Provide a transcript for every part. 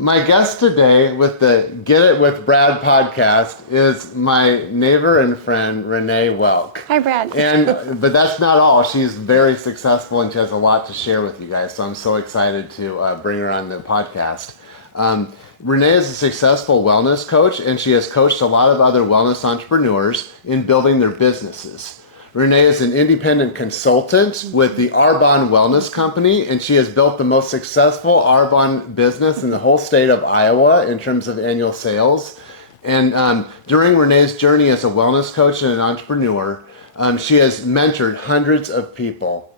My guest today with the Get It With Brad podcast is my neighbor and friend, Renee Welk. Hi, Brad. But that's not all. She's very successful and she has a lot to share with you guys. So I'm so excited to bring her on the podcast. Renee is a successful wellness coach, and she has coached a lot of other wellness entrepreneurs in building their businesses. Renee is an independent consultant with the Arbonne Wellness Company, and she has built the most successful Arbonne business in the whole state of Iowa in terms of annual sales. And during Renee's journey as a wellness coach and an entrepreneur, she has mentored hundreds of people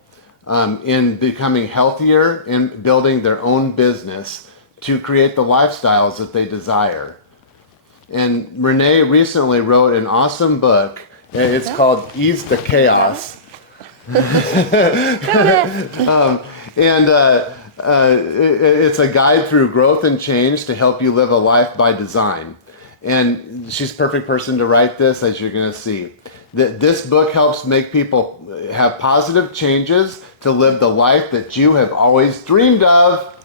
in becoming healthier and building their own business to create the lifestyles that they desire. And Renee recently wrote an awesome book. It's called Ease the Chaos. It's a guide through growth and change to help you live a life by design. And she's a perfect person to write this, as you're going to see. This book helps make people have positive changes to live the life that you have always dreamed of.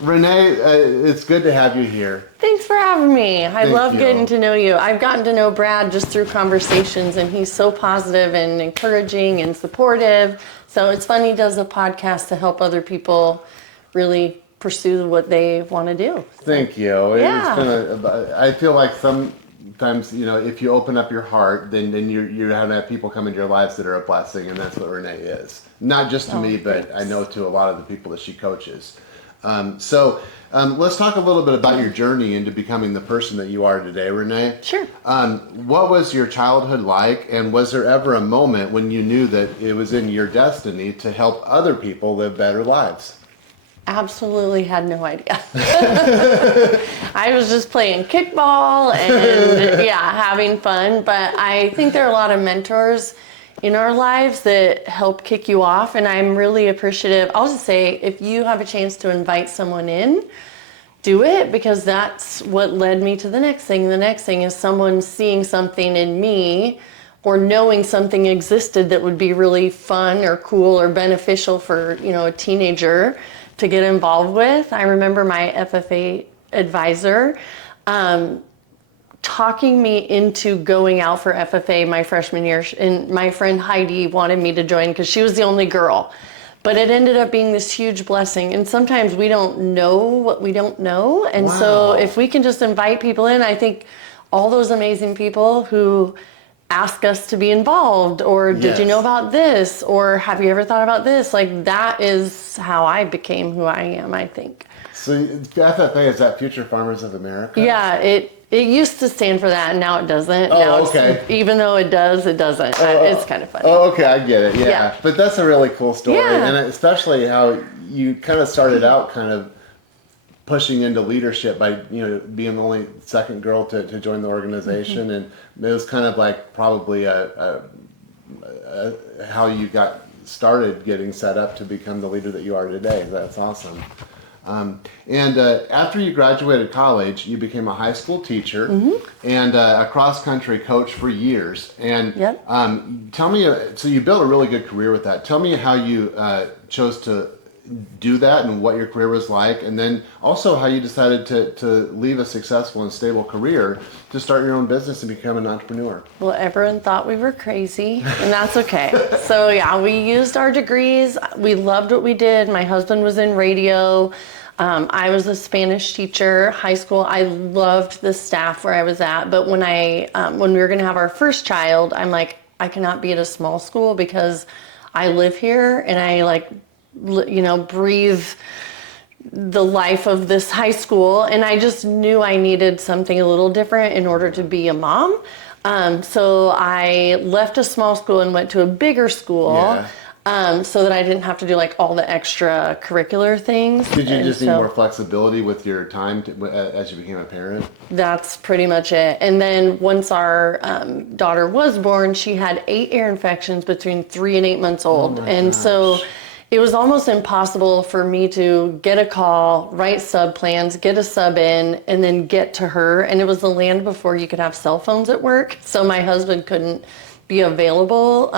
Renee, it's good to have you here. Thanks for having me. I love you. getting to know you. I've gotten to know Brad just through conversations, and he's so positive and encouraging and supportive. So it's fun he does a podcast to help other people really pursue what they want to do. Thank you. Yeah. It's been I feel like sometimes, if you open up your heart, then you're having to have people come into your lives that are a blessing, and that's what Renee is. Not just to me, but thanks. I know to a lot of the people that she coaches. So let's talk a little bit about your journey into becoming the person that you are today, Renee. Sure. What was your childhood like, and was there ever a moment when you knew that it was in your destiny to help other people live better lives? Absolutely had no idea. I was just playing kickball and having fun. But I think there are a lot of mentors in our lives that help kick you off, and I'm really appreciative. I'll just say, if you have a chance to invite someone in, do it, because that's what led me to the next thing. The next thing is someone seeing something in me or knowing something existed that would be really fun or cool or beneficial for, a teenager to get involved with. I remember my FFA advisor talking me into going out for FFA my freshman year, and my friend Heidi wanted me to join because she was the only girl. But it ended up being this huge blessing, and sometimes we don't know what we don't know, and so if we can just invite people in, I think all those amazing people who ask us to be involved, or did you know about this, or have you ever thought about this, like that is how I became who I am, I think. So FFA, is that Future Farmers of America? Yeah, it used to stand for that, and now it doesn't. Oh, now okay. Even though it does, it doesn't. It's kind of funny. Oh, okay, I get it. Yeah. But that's a really cool story, Yeah. and especially how you kind of started out kind of pushing into leadership by being the only second girl to join the organization, and it was kind of like probably how you got started getting set up to become the leader that you are today. That's awesome. After you graduated college, you became a high school teacher and a cross-country coach for years. And tell me, so you built a really good career with that. Tell me how you chose to do that and what your career was like, and then also how you decided to leave a successful and stable career to start your own business and become an entrepreneur. Well, everyone thought we were crazy, and that's okay. So we used our degrees. We loved what we did. My husband was in radio. I was a Spanish teacher, high school. I loved the staff where I was at. But when we were going to have our first child, I'm like, I cannot be at a small school because I live here and I breathe the life of this high school. And I just knew I needed something a little different in order to be a mom. So I left a small school and went to a bigger school. So that I didn't have to do all the extracurricular things. Did you just need more flexibility with your time as you became a parent? That's pretty much it. And then once our daughter was born, she had 8 ear infections between 3 and 8 months old. So it was almost impossible for me to get a call, write sub plans, get a sub in, and then get to her. And it was the land before you could have cell phones at work. So my husband couldn't be available.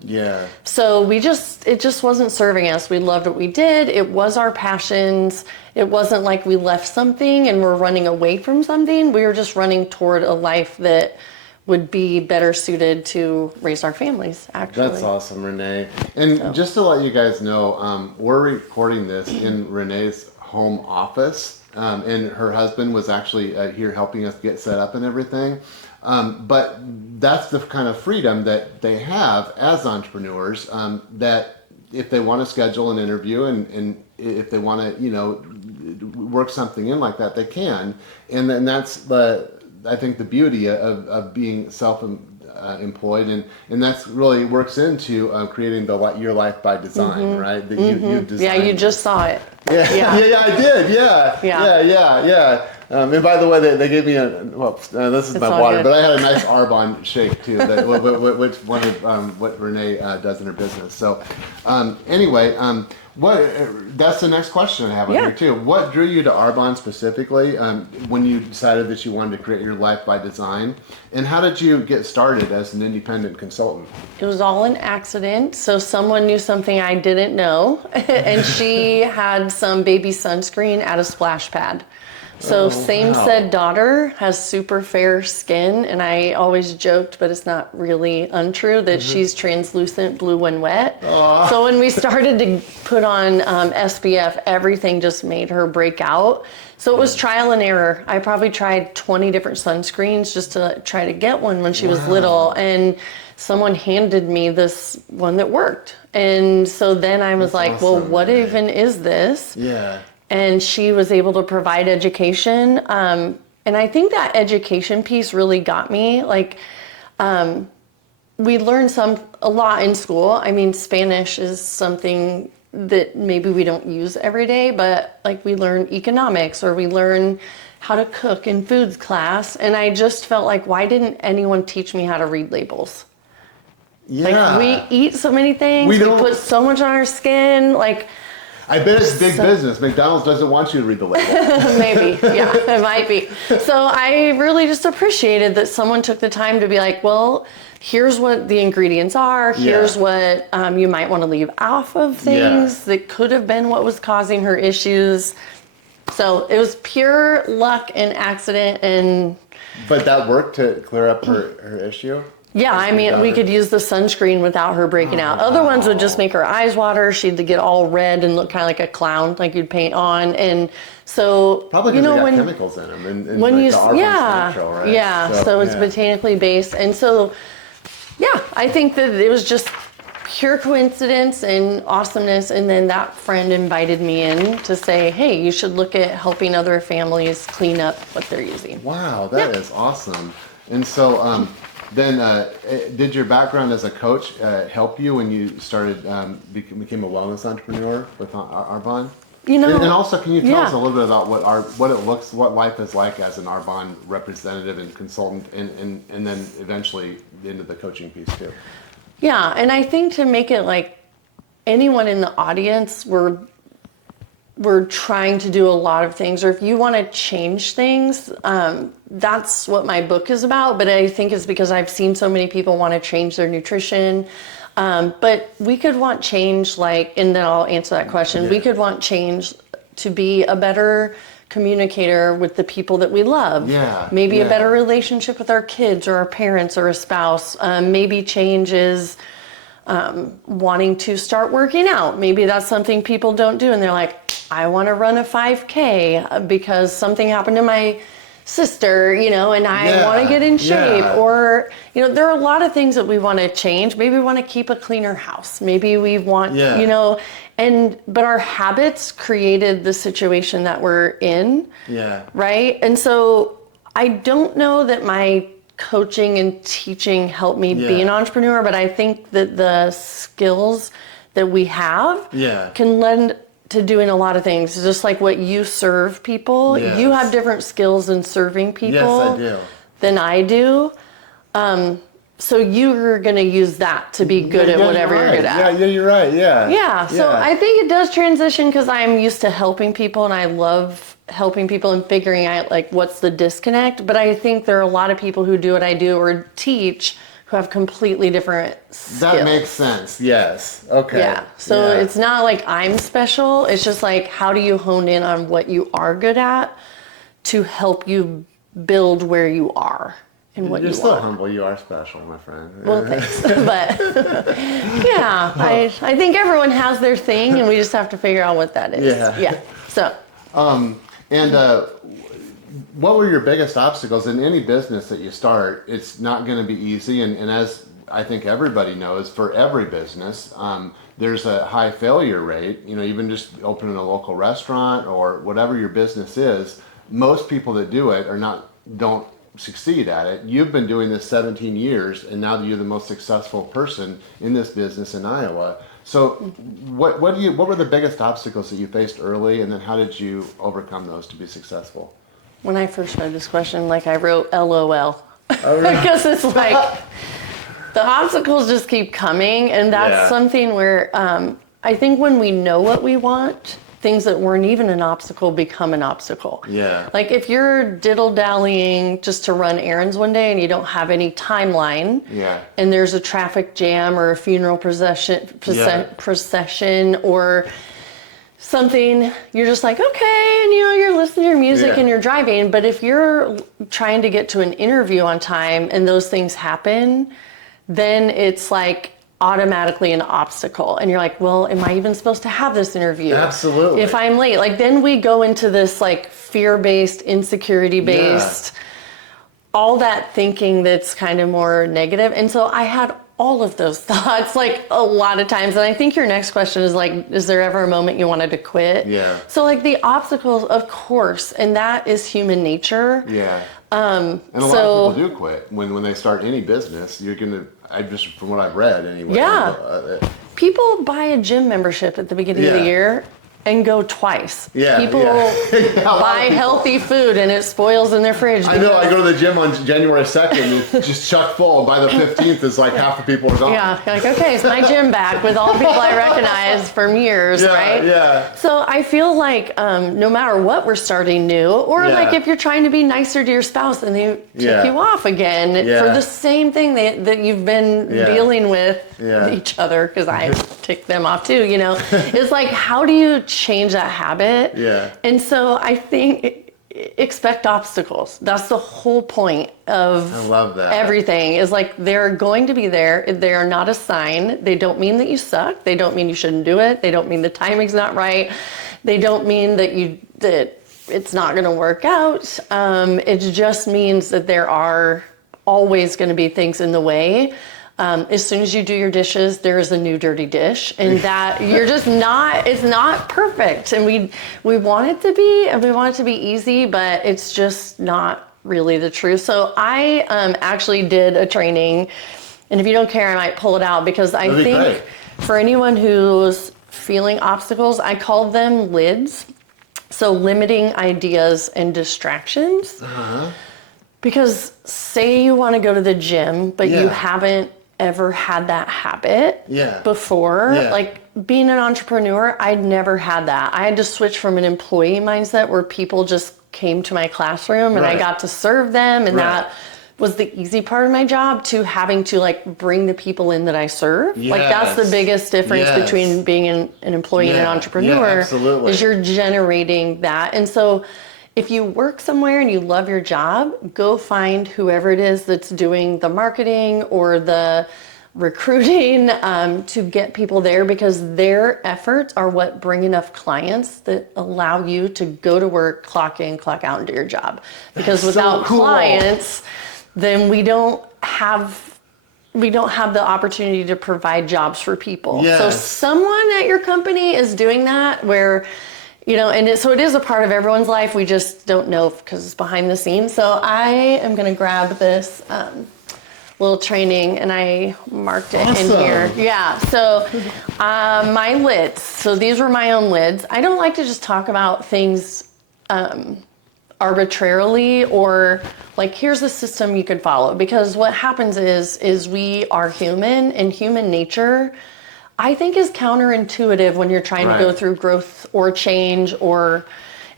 Yeah. So it just wasn't serving us. We loved what we did. It was our passions. It wasn't like we left something and we're running away from something. We were just running toward a life that would be better suited to raise our families, actually. That's awesome, Renee. And just to let you guys know, we're recording this in Renee's home office, and her husband was actually here helping us get set up and everything. But that's the kind of freedom that they have as entrepreneurs, that if they want to schedule an interview and if they want to, work something in like that, they can. And then that's I think the beauty of being self-employed, and that's really works into creating your life by design, right? That you designed. Yeah, you just saw it. Yeah, yeah, I did. Yeah. And by the way, they gave me this is It's my all water, good. but I had a nice Arbonne shake too, which one of what Renee does in her business. So anyway, that's the next question I have on here too. What drew you to Arbonne specifically when you decided that you wanted to create your life by design, and how did you get started as an independent consultant? It was all an accident. So someone knew something I didn't know, and she had some baby sunscreen at a splash pad. So said daughter has super fair skin, and I always joked, but it's not really untrue, that she's translucent blue when wet. So when we started to put on SPF, everything just made her break out. So it was trial and error. I probably tried 20 different sunscreens just to try to get one when she was little, and someone handed me this one that worked. And so then I was like, well, what even is this? Yeah. And she was able to provide education. And I think that education piece really got me. Like, we learned a lot in school. I mean, Spanish is something that maybe we don't use every day, but like we learn economics or we learn how to cook in foods class. And I just felt like, why didn't anyone teach me how to read labels? Yeah. Like, we eat so many things. We put so much on our skin. Like, I bet it's big business. McDonald's doesn't want you to read the label. Maybe, yeah, it might be. So I really just appreciated that someone took the time to be like, well, here's what the ingredients are. Here's what you might want to leave off of things that could have been what was causing her issues. So it was pure luck and accident. But that worked to clear up her issue? Yeah, I mean, we could use the sunscreen without her breaking out. Other ones would just make her eyes water. She'd get all red and look kind of like a clown, like you'd paint on. And so, probably because they got chemicals in them. And when like you, the Arbonne's natural, right? Yeah, so it's botanically based. And so, yeah, I think that it was just pure coincidence and awesomeness. And then that friend invited me in to say, hey, you should look at helping other families clean up what they're using. Wow, that is awesome. And so, then, did your background as a coach help you when you started became a wellness entrepreneur with Arbonne? And also, can you tell us a little bit about what life is like as an Arbonne representative and consultant, and then eventually into the coaching piece too? Yeah, and I think to make it like anyone in the audience, we're trying to do a lot of things, or if you want to change things, that's what my book is about. But I think it's because I've seen so many people want to change their nutrition. But we could want change, and then I'll answer that question. Yeah. We could want change to be a better communicator with the people that we love. Yeah. Maybe a better relationship with our kids or our parents or a spouse. Maybe change is wanting to start working out. Maybe that's something people don't do, and they're like, I want to run a 5K because something happened to my sister, and I want to get in shape. Or, there are a lot of things that we want to change. Maybe we want to keep a cleaner house. Maybe we want, but our habits created the situation that we're in. Yeah. Right? And so I don't know that my coaching and teaching helped me be an entrepreneur, but I think that the skills that we have can lend to doing a lot of things. Just like what you serve people, you have different skills in serving people than I do. So you're going to use that to be good at whatever you're good at. Yeah, you're right. Yeah. So I think it does transition because I'm used to helping people and I love helping people and figuring out like what's the disconnect. But I think there are a lot of people who do what I do or teach who have completely different skills. That makes sense. Yes. Okay. Yeah. So Yeah. it's not like I'm special. It's just like, how do you hone in on what you are good at to help you build where you are and what You're you so want. humble. You are special, my friend. Well, thanks. But yeah, I think everyone has their thing, and we just have to figure out what that is. Yeah. So. And what were your biggest obstacles in any business that you start? It's not going to be easy, and as I think everybody knows, for every business, there's a high failure rate. You know, even just opening a local restaurant or whatever your business is, most people that do it don't succeed at it. You've been doing this 17 years, and now you're the most successful person in this business in Iowa. So, what were the biggest obstacles that you faced early, and then how did you overcome those to be successful? When I first read this question, like I wrote LOL. Because it's like the obstacles just keep coming, and that's something where I think when we know what we want, things that weren't even an obstacle become an obstacle. Yeah. Like if you're diddle-dallying just to run errands one day and you don't have any timeline, and there's a traffic jam or a funeral procession or something, you're just like, okay, and you're listening to your music and you're driving. But if you're trying to get to an interview on time and those things happen, then it's like automatically an obstacle. And you're like, well, am I even supposed to have this interview? Absolutely. If I'm late, like then we go into this like fear-based, insecurity-based, all that thinking that's kind of more negative. And so I had all of those thoughts like a lot of times. And I think your next question is like, is there ever a moment you wanted to quit? Yeah. So like the obstacles, of course, and that is human nature. Yeah. And a lot of people do quit when they start any business. You're gonna, from what I've read anyway. Yeah. People buy a gym membership at the beginning of the year and go twice. People buy healthy food and it spoils in their fridge. I know, I go to the gym on January 2nd, and just chock full. By the 15th, it's like half the people are gone. Yeah, like, okay, it's my gym back with all the people I recognize from years, right? Yeah. So I feel like no matter what we're starting new, or like if you're trying to be nicer to your spouse and they tick you off again for the same thing that you've been dealing with each other, because I tick them off too, it's like, how do you change that habit? And so I think expect obstacles. That's the whole point of I love that. Everything is like, they're going to be there. They are not a sign. They don't mean that you suck. They don't mean you shouldn't do it. They don't mean the timing's not right. They don't mean that it's not going to work out. It just means that there are always going to be things in the way. As soon as you do your dishes, there is a new dirty dish, and that you're just not, it's not perfect. And we want it to be, and we want it to be easy, but it's just not really the truth. So I actually did a training, and if you don't care, I might pull it out, because I think for anyone who's feeling obstacles, I call them lids. So limiting ideas and distractions. Because say you want to go to the gym, but you haven't ever had that habit before. Like being an entrepreneur, I'd never had that. I had to switch from an employee mindset where people just came to my classroom and I got to serve them, and that was the easy part of my job, to having to like bring the people in that I serve. Like that's the biggest difference between being an employee and an entrepreneur, is you're generating that. And so if you work somewhere and you love your job, go find whoever it is that's doing the marketing or the recruiting to get people there, because their efforts are what bring enough clients that allow you to go to work, clock in, clock out, and do your job. Because without clients, then we don't have the opportunity to provide jobs for people. So someone at your company is doing that, where and so it is a part of everyone's life. We just don't know because it's behind the scenes. So I am going to grab this little training, and I marked it in here. Yeah. So my lids. So these were my own lids. I don't like to just talk about things arbitrarily, or like, here's the system you could follow. Because what happens is we are human, and human nature, I think, is counterintuitive when you're trying to go through growth or change,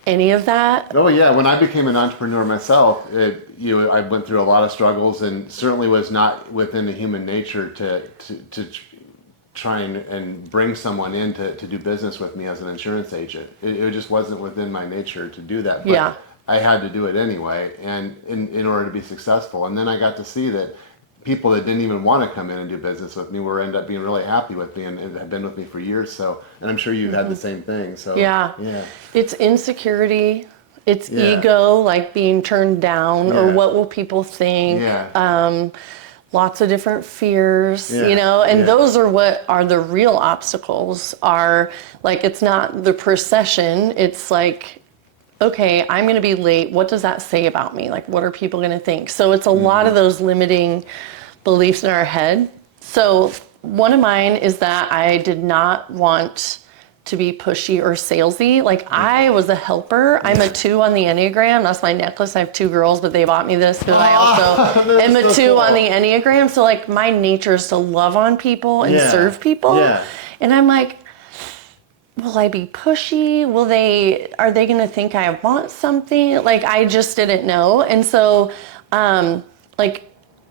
any of that? Oh yeah, when I became an entrepreneur myself, I went through a lot of struggles, and certainly was not within the human nature to try and bring someone in to do business with me as an insurance agent. It just wasn't within my nature to do that. But Yeah. I had to do it anyway, and in order to be successful. And then I got to see that people that didn't even want to come in and do business with me end up being really happy with me and have been with me for years. So, and I'm sure you've had the same thing. So Yeah. It's insecurity. It's Yeah. ego, like being turned down, or Yeah. what will people think? Yeah. Lots of different fears, Yeah. and Yeah. those are what are the real obstacles. Are like, it's not the procession. It's like, okay, I'm going to be late. What does that say about me? Like, what are people going to think? So it's a lot of those limiting beliefs in our head. So one of mine is that I did not want to be pushy or salesy. Like, I was a helper. I'm a 2 on the Enneagram. That's my necklace. I have 2 girls, but they bought me this because I also am a 2 cool. on the Enneagram. So like, my nature is to love on people and serve people. Yeah. And I'm like, will I be pushy? Are they going to think I want something? Like, I just didn't know. And so, like,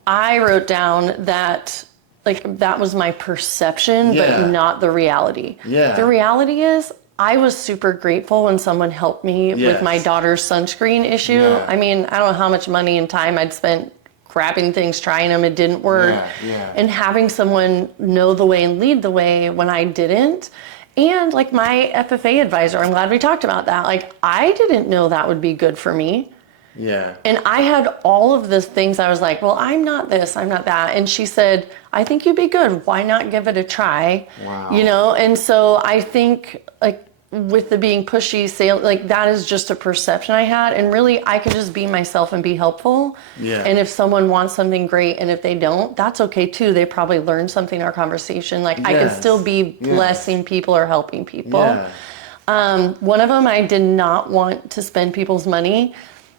I wrote down that, like, that was my perception, Yeah. but not the reality. Yeah. The reality is, I was super grateful when someone helped me with Yes. my daughter's sunscreen issue. Yeah. I mean, I don't know how much money and time I'd spent grabbing things, trying them, it didn't work. Yeah. And having someone know the way and lead the way when I didn't. And like, my FFA advisor, I'm glad we talked about that. Like, I didn't know that would be good for me. Yeah. And I had all of these things. I was like, well, I'm not this, I'm not that. And she said, I think you'd be good. Why not give it a try? Wow. And so I think, like, with the being pushy sale, like, that is just a perception I had. And really, I could just be myself and be helpful. Yeah. And if someone wants something, great. And if they don't, that's okay too. They probably learned something in our conversation. Like, I could Yes. still be Yes. blessing people or helping people. Yeah. One of them, I did not want to spend people's money.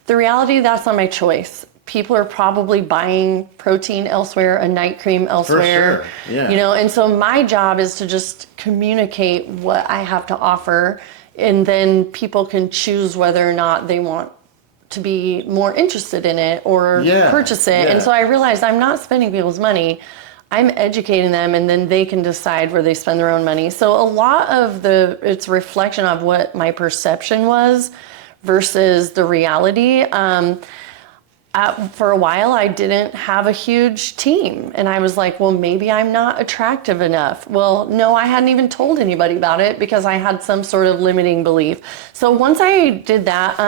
The reality, that's not my choice. People are probably buying protein elsewhere, a night cream elsewhere. For sure. Yeah. And so my job is to just communicate what I have to offer, and then people can choose whether or not they want to be more interested in it or purchase it. Yeah. And so I realized I'm not spending people's money. I'm educating them, and then they can decide where they spend their own money. So a lot of it's reflection of what my perception was versus the reality. For a while, I didn't have a huge team, and I was like, well, maybe I'm not attractive enough. Well, no, I hadn't even told anybody about it because I had some sort of limiting belief. So once I did that,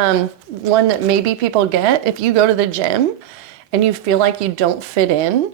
one that maybe people get, if you go to the gym and you feel like you don't fit in,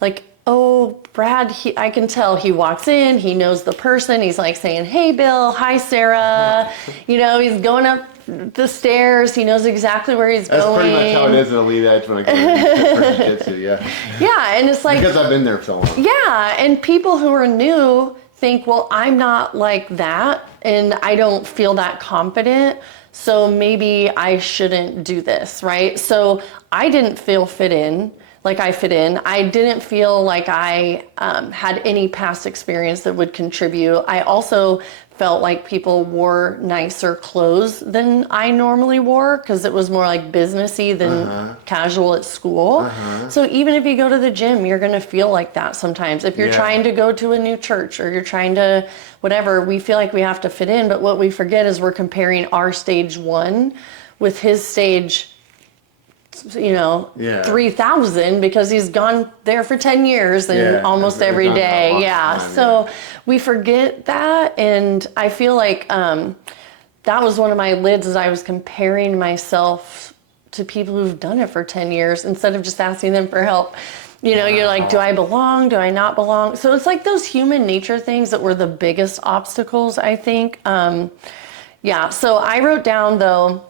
like, oh, Brad, I can tell he walks in, he knows the person, he's like saying, hey, Bill, hi, Sarah. He's going up the stairs, he knows exactly where he's That's going. pretty much how it is in Elite Edge when I go to jiu-jitsu, yeah. Yeah, and it's like, Because I've been there so long. yeah, and people who are new think, well, I'm not like that, and I don't feel that confident, so maybe I shouldn't do this, right? So I didn't feel fit in. Like, I fit in. I didn't feel like I had any past experience that would contribute. I also felt like people wore nicer clothes than I normally wore because it was more like businessy than casual at school. So even if you go to the gym, you're going to feel like that sometimes. If you're trying to go to a new church or you're trying to whatever, we feel like we have to fit in. But what we forget is we're comparing our stage 1 with his stage 3,000 because he's gone there for 10 years and almost every day. Yeah. So we forget that. And I feel like that was one of my lids, is I was comparing myself to people who've done it for 10 years instead of just asking them for help. You're like, do I belong? Do I not belong? So it's like those human nature things that were the biggest obstacles, I think. So I wrote down, though,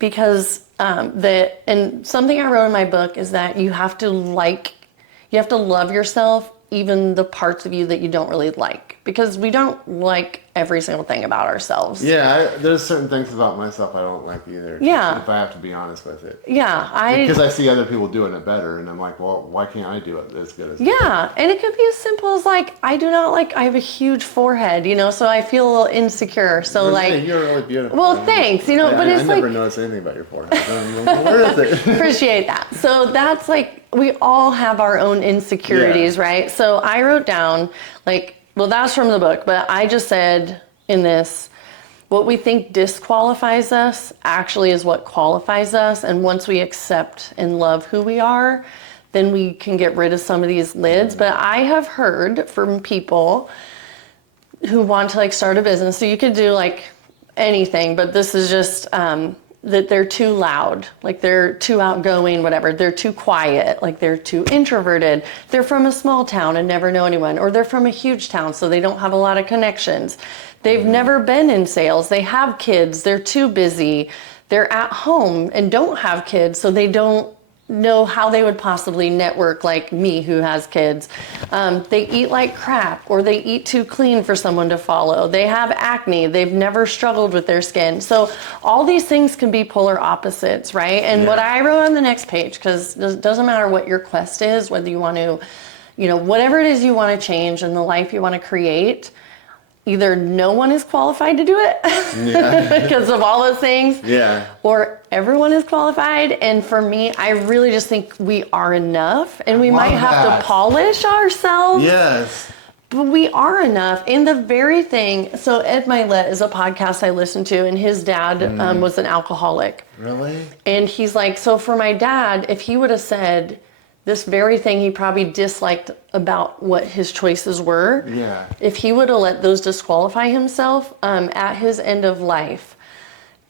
because and something I wrote in my book is that you have to love yourself, even the parts of you that you don't really like, because we don't like every single thing about ourselves. Yeah, there's certain things about myself I don't like either. Yeah. If I have to be honest with it. Yeah, Because I see other people doing it better, and I'm like, well, why can't I do it as good as Yeah, and it could be as simple as like, I have a huge forehead, so I feel a little insecure. So like, you're really beautiful. well, thanks, but I it's never like, noticed anything about your forehead. Where is it? appreciate that. So that's like, we all have our own insecurities, right? So I wrote down like, well, that's from the book, but I just said in this, what we think disqualifies us actually is what qualifies us. And once we accept and love who we are, then we can get rid of some of these lids. But I have heard from people who want to like start a business. So you could do like anything, but this is just that they're too loud, like they're too outgoing, whatever. They're too quiet, like they're too introverted. They're from a small town and never know anyone, or they're from a huge town, so they don't have a lot of connections. They've never been in sales. They have kids. They're too busy. They're at home and don't have kids, so they don't know how they would possibly network like me who has kids. They eat like crap, or they eat too clean for someone to follow. They have acne. They've never struggled with their skin. So all these things can be polar opposites, right? And what I wrote on the next page, because it doesn't matter what your quest is, whether you want to, whatever it is you want to change in the life you want to create, either no one is qualified to do it because of all those things, or everyone is qualified. And for me, I really just think we are enough, and we might have to polish ourselves. Yes. But we are enough. In the very thing, so Ed Milet is a podcast I listen to, and his dad was an alcoholic. Really? And he's like, so for my dad, if he would have said this very thing he probably disliked about what his choices were, if he would have let those disqualify himself, at his end of life,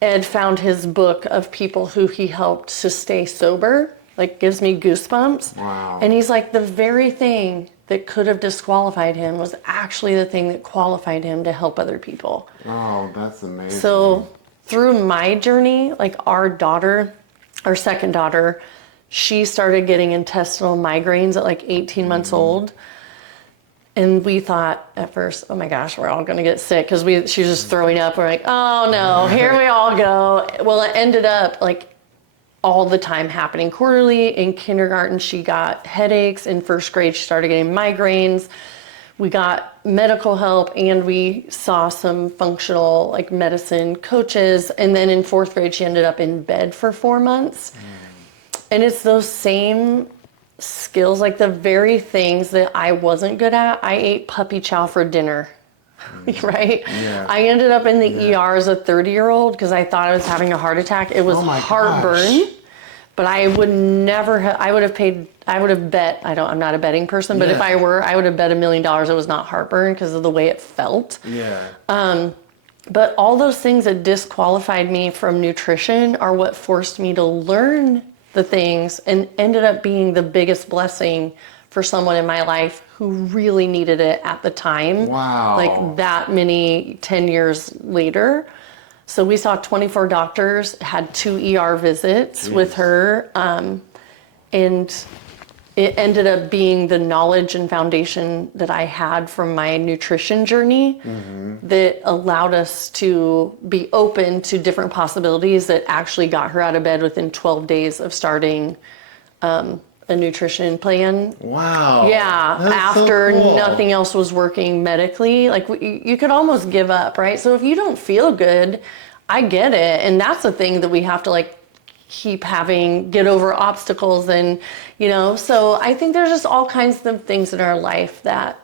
Ed found his book of people who he helped to stay sober, like gives me goosebumps. Wow. And he's like, the very thing that could have disqualified him was actually the thing that qualified him to help other people. Oh, that's amazing. So through my journey, like our second daughter, she started getting intestinal migraines at like 18 months old. And we thought at first, oh my gosh, we're all going to get sick because she was just throwing up. We're like, oh no, here we all go. Well, it ended up like all the time happening quarterly. In kindergarten, she got headaches. In first grade, she started getting migraines. We got medical help, and we saw some functional like medicine coaches. And then in fourth grade, she ended up in bed for 4 months. And it's those same skills, like the very things that I wasn't good at. I ate puppy chow for dinner, right? Yeah. I ended up in the ER as a 30-year-old because I thought I was having a heart attack. It was heartburn, but I would never have, I would have bet, I'm not a betting person, but if I were, I would have bet $1 million it was not heartburn because of the way it felt. But all those things that disqualified me from nutrition are what forced me to learn the things and ended up being the biggest blessing for someone in my life who really needed it at the time. Wow. Like that many 10 years later. So we saw 24 doctors, had 2 ER visits with her. And it ended up being the knowledge and foundation that I had from my nutrition journey that allowed us to be open to different possibilities that actually got her out of bed within 12 days of starting a nutrition plan. Wow. Yeah. That's after so cool. Nothing else was working medically, like you could almost give up, right? So if you don't feel good, I get it. And that's the thing that we have to like keep get over obstacles and, so I think there's just all kinds of things in our life that,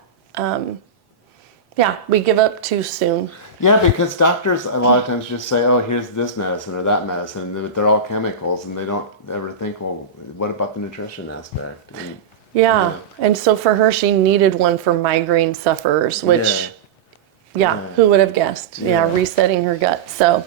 we give up too soon. Yeah, because doctors a lot of times just say, oh, here's this medicine or that medicine. They're all chemicals, and they don't ever think, well, what about the nutrition aspect? And so for her, she needed one for migraine sufferers, which, who would have guessed? Resetting her gut. So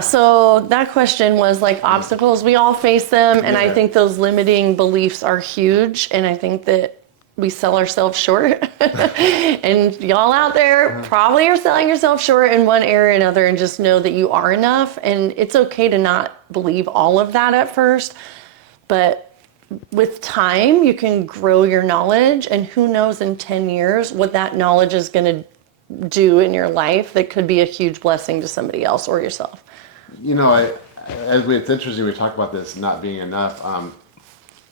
so that question was like obstacles. We all face them, and I think those limiting beliefs are huge, and I think that we sell ourselves short. And y'all out there probably are selling yourself short in one area or another, and just know that you are enough, and it's okay to not believe all of that at first, but with time, you can grow your knowledge, and who knows in 10 years what that knowledge is going to do in your life that could be a huge blessing to somebody else or yourself. You know, it's interesting we talk about this not being enough.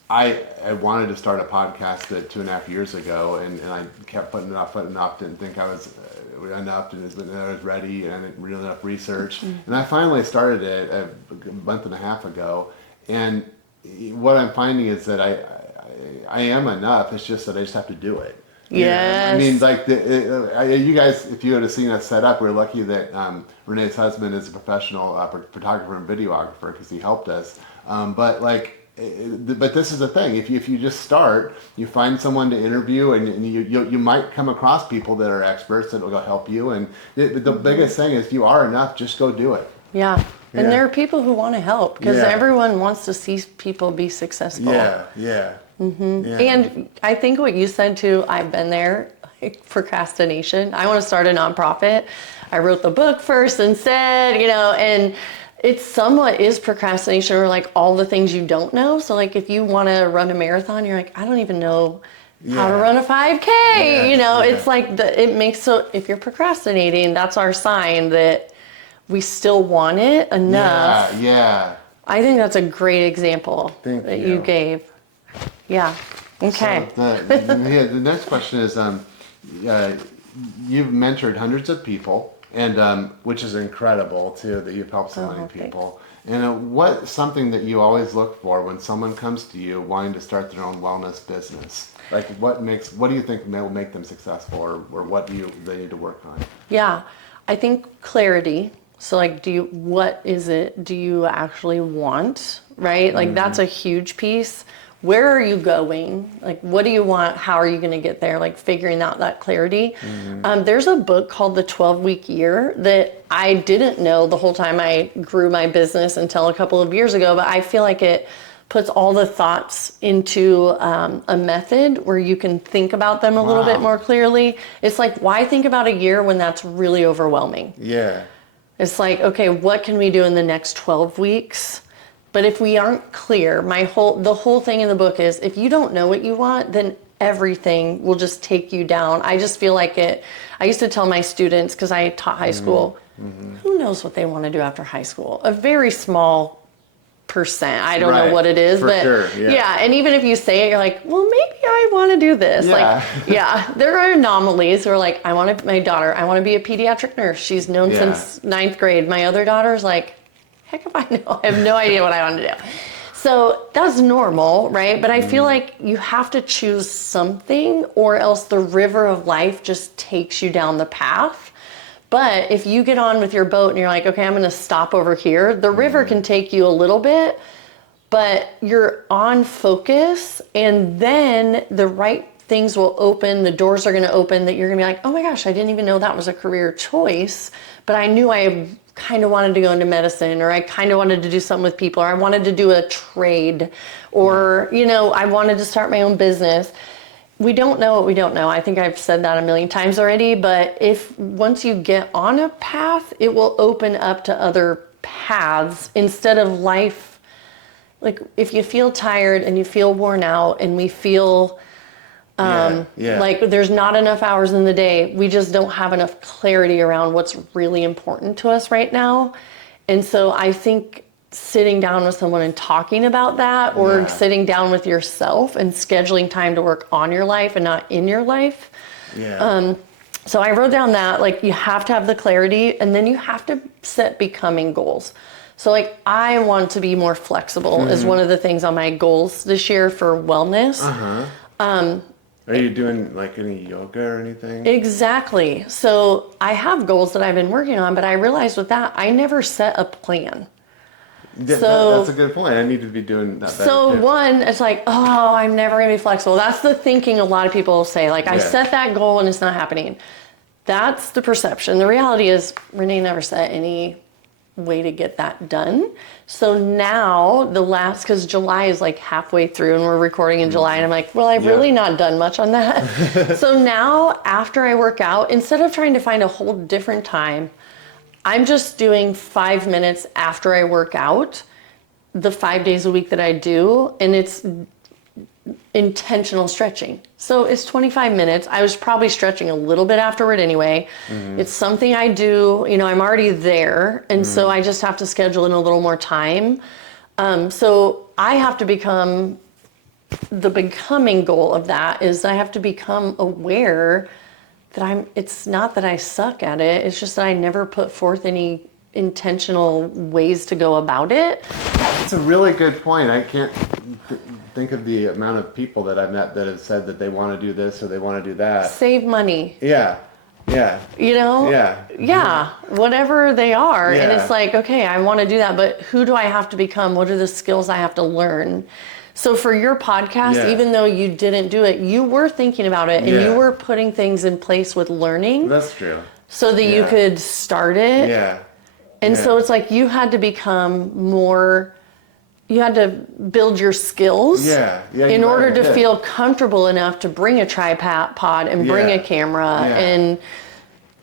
I wanted to start a podcast 2.5 years ago, and I kept putting it off, didn't think I was enough, and I was ready, and I didn't really enough research. And I finally started it a month and a half ago, and what I'm finding is that I am enough. It's just that I just have to do it. Yes. I mean, like you guys, if you would have seen us set up, we're lucky that Renee's husband is a professional photographer and videographer because he helped us. But this is the thing. If you just start, you find someone to interview, and you might come across people that are experts that will help you. And the biggest thing is, if you are enough, just go do it. Yeah. And there are people who want to help because everyone wants to see people be successful. Yeah. And I think what you said too, I've been there, like procrastination. I want to start a nonprofit. I wrote the book first and said, and it somewhat is procrastination, or like all the things you don't know. So like if you want to run a marathon, you're like, I don't even know how to run a 5K. It's like it makes if you're procrastinating, that's our sign that we still want it enough. Yeah. I think that's a great example that you gave. Yeah. Okay. So the next question is, you've mentored hundreds of people. And which is incredible too, that you've helped so many people. Thanks. And what's something that you always look for when someone comes to you wanting to start their own wellness business? Like what do you think will make them successful, or what do they need to work on? Yeah, I think clarity. So like, what is it do you actually want, right? Like that's a huge piece. Where are you going? Like, what do you want? How are you going to get there? Like figuring out that clarity. There's a book called The 12-Week Year that I didn't know the whole time I grew my business until a couple of years ago, but I feel like it puts all the thoughts into a method where you can think about them a little bit more clearly. It's like, why think about a year when that's really overwhelming? Yeah. It's like, okay, what can we do in the next 12 weeks? But if we aren't clear, the whole thing in the book is, if you don't know what you want, then everything will just take you down. I just feel like I used to tell my students, because I taught high school, who knows what they want to do after high school? A very small percent. I don't know what it is, but sure, yeah. And even if you say it, you're like, well, maybe I want to do this. There are anomalies who are like, my daughter, I want to be a pediatric nurse. She's known since 9th grade. My other daughter's like, heck if I know. I have no idea what I want to do. So that's normal, right? But I feel like you have to choose something, or else the river of life just takes you down the path. But if you get on with your boat and you're like, okay, I'm going to stop over here, the river can take you a little bit, but you're on focus, and then the right things will open, the doors are going to open that you're going to be like, oh my gosh, I didn't even know that was a career choice, but I knew I kind of wanted to go into medicine, or I kind of wanted to do something with people, or I wanted to do a trade, or, I wanted to start my own business. We don't know what we don't know. I think I've said that a million times already, but once you get on a path, it will open up to other paths instead of life. Like if you feel tired and you feel worn out and we feel like there's not enough hours in the day, we just don't have enough clarity around what's really important to us right now. And so I think sitting down with someone and talking about that, or sitting down with yourself and scheduling time to work on your life and not in your life. So I wrote down that, like, you have to have the clarity, and then you have to set becoming goals. So like, I want to be more flexible is one of the things on my goals this year for wellness. Are you doing like any yoga or anything? Exactly. So I have goals that I've been working on, but I realized with that, I never set a plan. That's a good point. I need to be doing that. One, it's like, oh, I'm never going to be flexible. That's the thinking a lot of people say. Like, I set that goal and it's not happening. That's the perception. The reality is, Renee never set any way to get that done. So now because July is like halfway through and we're recording in July, and I'm like, well, I've really not done much on that. So now after I work out, instead of trying to find a whole different time, I'm just doing 5 minutes after I work out, the 5 days a week that I do. And it's intentional stretching. So it's 25 minutes. I was probably stretching a little bit afterward anyway. It's something I do, I'm already there. And so I just have to schedule in a little more time. So I have to the becoming goal of that is I have to become aware that it's not that I suck at it. It's just that I never put forth any intentional ways to go about it. It's a really good point. I can't think of the amount of people that I've met that have said that they want to do this or they want to do that. Save money. Yeah. Yeah. Yeah. Yeah. Whatever they are. Yeah. And it's like, okay, I want to do that, but who do I have to become? What are the skills I have to learn? So for your podcast, even though you didn't do it, you were thinking about it and you were putting things in place with learning. That's true. So that you could start it. Yeah. And so it's like you had to become more, you had to build your skills in order to feel comfortable enough to bring a tripod and bring a camera. And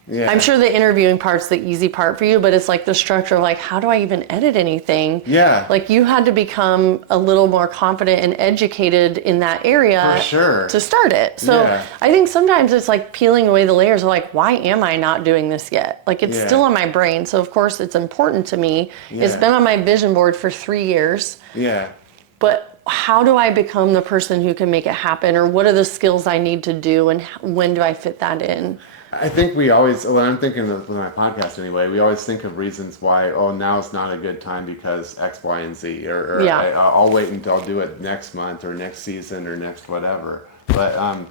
I'm sure the interviewing part's the easy part for you, but it's like the structure of like, how do I even edit anything? Yeah. Like you had to become a little more confident and educated in that area to start it. So I think sometimes it's like peeling away the layers of like, why am I not doing this yet? Like it's still on my brain. So of course it's important to me. It's been on my vision board for 3 years. Yeah. But how do I become the person who can make it happen? Or what are the skills I need to do? And when do I fit that in? I think we always, when I'm thinking of my podcast anyway, we always think of reasons why, now is not a good time because X, Y, and Z, or I'll wait until I'll do it next month or next season or next whatever. But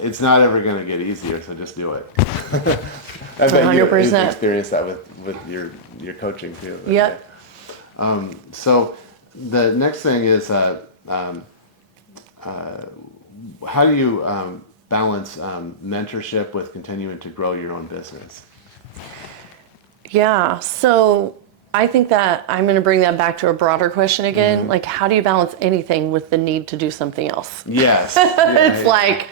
it's not ever going to get easier, so just do it. I bet 100%. you've experienced that with your coaching too. Yep. So the next thing is, how do you balance mentorship with continuing to grow your own business? Yeah, so I think that I'm going to bring that back to a broader question again. Like, how do you balance anything with the need to do something else? Yes. It's like,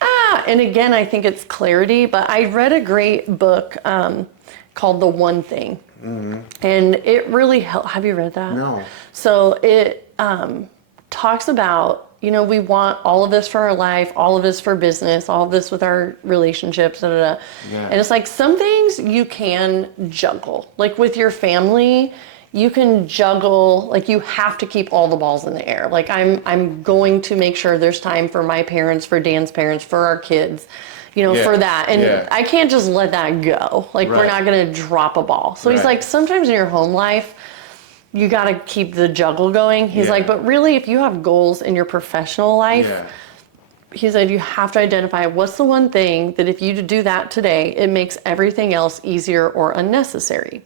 and again, I think it's clarity, but I read a great book called The One Thing. And it really helped. Have you read that? No. So it talks about, we want all of this for our life, all of this for business, all of this with our relationships, And it's like some things you can juggle. Like with your family, you can juggle, like you have to keep all the balls in the air. Like I'm going to make sure there's time for my parents, for Dan's parents, for our kids, for that. And I can't just let that go. Like we're not going to drop a ball. So he's like, sometimes in your home life, you got to keep the juggle going. He's like, but really, if you have goals in your professional life, he said, you have to identify what's the one thing that if you do that today, it makes everything else easier or unnecessary.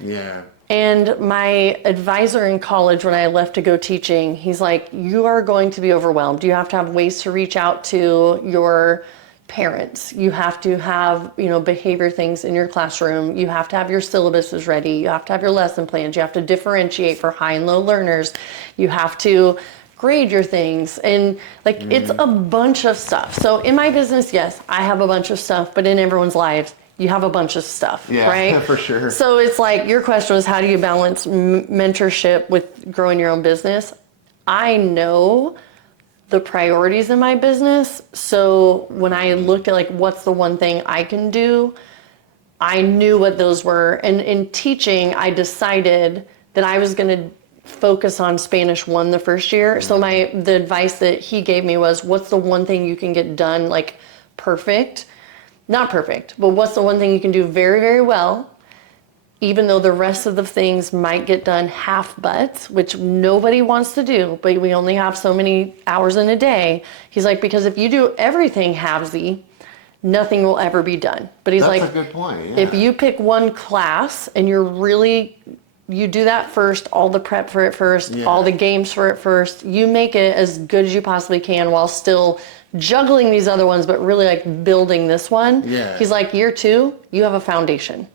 Yeah. And my advisor in college, when I left to go teaching, he's like, you are going to be overwhelmed. You have to have ways to reach out to your parents. You have to have, behavior things in your classroom. You have to have your syllabuses ready. You have to have your lesson plans. You have to differentiate for high and low learners. You have to grade your things. And it's a bunch of stuff. So in my business, yes, I have a bunch of stuff, but in everyone's lives, you have a bunch of stuff, right? For sure. So it's like, your question was, how do you balance mentorship with growing your own business? I know the priorities in my business. So when I looked at what's the one thing I can do, I knew what those were. And in teaching, I decided that I was going to focus on Spanish 1 the first year. So the advice that he gave me was, what's the one thing you can get done perfect? Not perfect, but what's the one thing you can do very, very well, even though the rest of the things might get done half-butt, which nobody wants to do, but we only have so many hours in a day. He's like, because if you do everything halvesy, nothing will ever be done. But he's That's a good point. Yeah. If you pick one class and you do that first, all the prep for it first, all the games for it first, you make it as good as you possibly can while still juggling these other ones, but really building this one. Yeah. He's like, year 2, you have a foundation.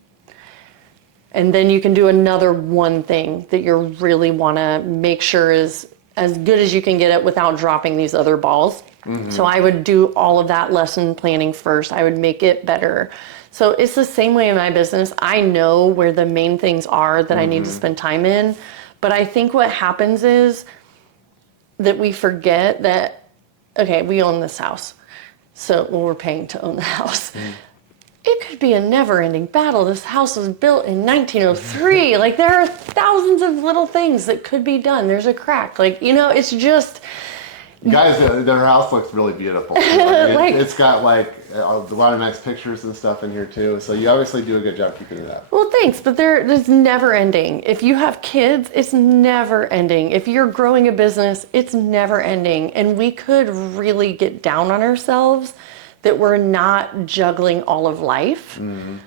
And then you can do another one thing that you really want to make sure is as good as you can get it without dropping these other balls. So I would do all of that lesson planning first. I would make it better. So it's the same way in my business. I know where the main things are that I need to spend time in. But I think what happens is that we forget that, okay, we own this house. So we're paying to own the house. It could be a never-ending battle. This house was built in 1903. Like, there are thousands of little things that could be done. There's a crack. Like, it's just... Guys, their house looks really beautiful. It's got like a lot of nice pictures and stuff in here too. So you obviously do a good job keeping it up. Well, thanks, but there's never ending. If you have kids, it's never ending. If you're growing a business, it's never ending. And we could really get down on ourselves that we're not juggling all of life. Mm-hmm.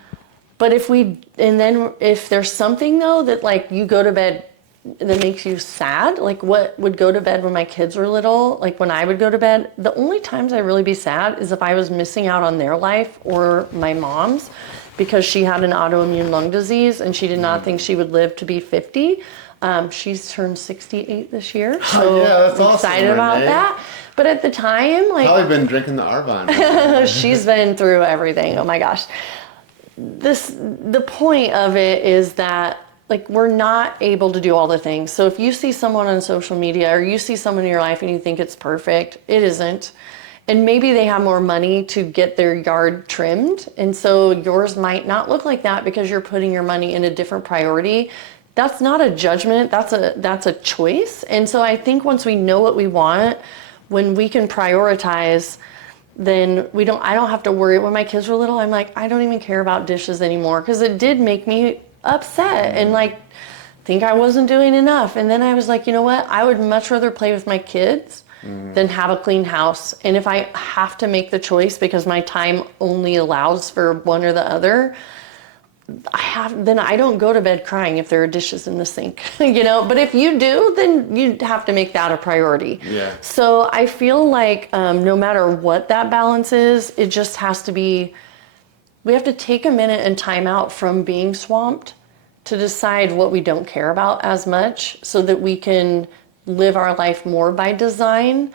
But if there's something though that like you go to bed that makes you sad, like what would go to bed when my kids were little, like when I would go to bed, the only times I really be sad is if I was missing out on their life or my mom's, because she had an autoimmune lung disease and she did not think she would live to be 50. She's turned 68 this year, so that's I'm excited about that. But at the time, like, probably been drinking the Arbonne. She's been through everything. Oh my gosh. The point of it is that, like, we're not able to do all the things. So if you see someone on social media or you see someone in your life and you think it's perfect, it isn't. And maybe they have more money to get their yard trimmed. And so yours might not look like that because you're putting your money in a different priority. That's not a judgment. That's a choice. And so I think once we know what we want, when we can prioritize, then I don't have to worry. When my kids were little, I'm like, I don't even care about dishes anymore, because it did make me upset and like think I wasn't doing enough. And then I was like, you know what? I would much rather play with my kids than have a clean house. And if I have to make the choice because my time only allows for one or the other, then I don't go to bed crying if there are dishes in the sink, But if you do, then you have to make that a priority. Yeah. So I feel like no matter what that balance is, it just has to be, we have to take a minute and time out from being swamped to decide what we don't care about as much so that we can live our life more by design.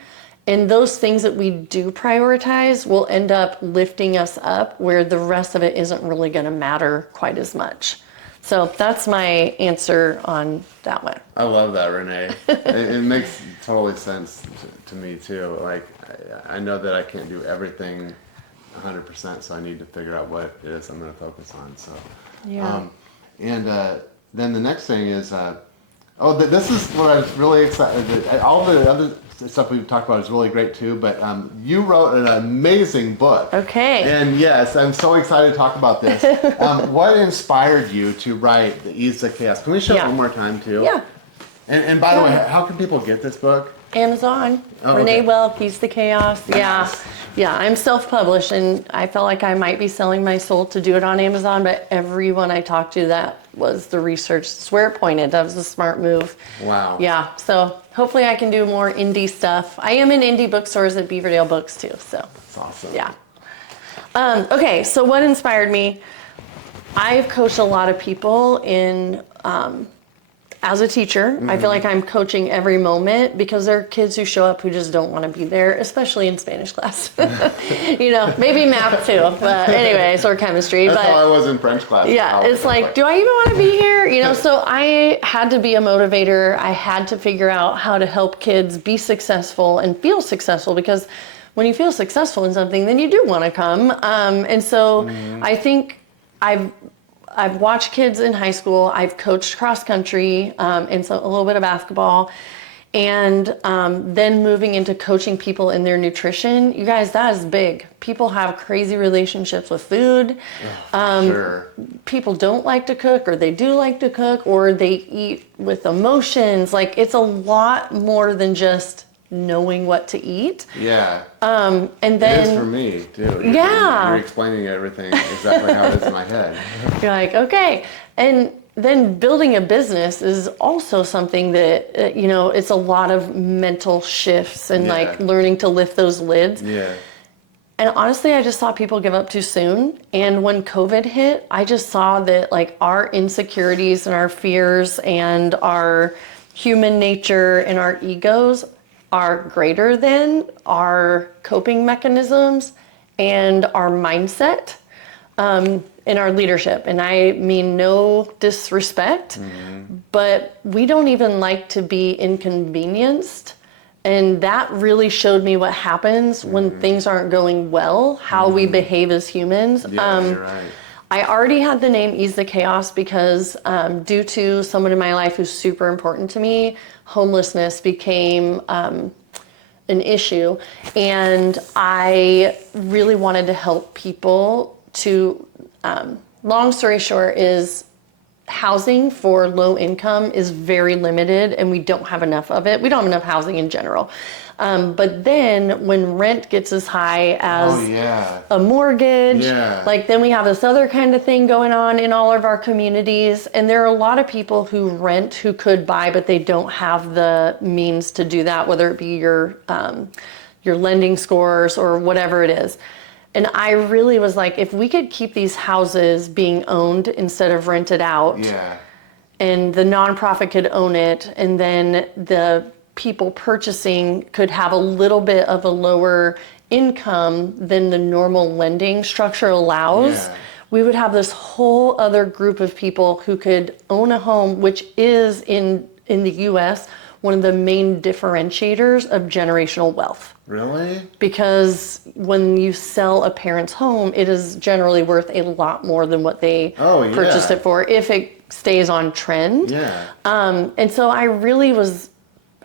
And those things that we do prioritize will end up lifting us up where the rest of it isn't really going to matter quite as much. So that's my answer on that one. I love that, Renee. It makes totally sense to me too. Like, I know that I can't do everything 100%, so I need to figure out what it is I'm going to focus on. So, yeah. Then the next thing is, this is what I was really excited. All the other stuff we've talked about is really great too, but you wrote an amazing book. Okay. And yes, I'm so excited to talk about this. What inspired you to write The Ease of Chaos? Can we show it one more time too? Yeah. And by the way, how can people get this book? Amazon. Renee Welk, Ease the Chaos. Yeah. Yeah, I'm self-published, and I felt like I might be selling my soul to do it on Amazon, but everyone I talked to, that was the research. It's where it pointed. That was a smart move. Wow. Yeah, so hopefully I can do more indie stuff. I am in indie bookstores at Beaverdale Books too, so. That's awesome. Yeah. Okay, so what inspired me? I've coached a lot of people in as a teacher. I feel like I'm coaching every moment because there are kids who show up who just don't want to be there, especially in Spanish class. Maybe math too, but anyways, or chemistry. That's how I was in French class. Yeah, it's like, do I even want to be here? So I had to be a motivator. I had to figure out how to help kids be successful and feel successful, because when you feel successful in something, then you do want to come. And so I think I've watched kids in high school. I've coached cross country and a little bit of basketball, and then moving into coaching people in their nutrition. You guys, that is big. People have crazy relationships with food. Sure. People don't like to cook, or they do like to cook, or they eat with emotions. Like, it's a lot more than just knowing what to eat. Yeah. And then it is for me too. You're explaining everything exactly how it is in my head. You're like, okay. And then building a business is also something that, it's a lot of mental shifts and like learning to lift those lids. Yeah. And honestly, I just saw people give up too soon. And when COVID hit, I just saw that like our insecurities and our fears and our human nature and our egos are greater than our coping mechanisms and our mindset in our leadership. And I mean no disrespect, but we don't even like to be inconvenienced And that really showed me what happens when things aren't going well, how we behave as humans. Yeah, you're right. I already had the name Ease the Chaos because due to someone in my life who's super important to me, homelessness became an issue. And I really wanted to help people to, long story short is, housing for low income is very limited and we don't have enough of it. We don't have enough housing in general. But then when rent gets as high as a mortgage, like then we have this other kind of thing going on in all of our communities. And there are a lot of people who rent who could buy, but they don't have the means to do that, whether it be your lending scores or whatever it is. And I really was like, if we could keep these houses being owned instead of rented out, and the nonprofit could own it, and then the people purchasing could have a little bit of a lower income than the normal lending structure allows, we would have this whole other group of people who could own a home, which is in the US one of the main differentiators of generational wealth. Really? Because when you sell a parent's home, it is generally worth a lot more than what they purchased it for if it stays on trend. And so I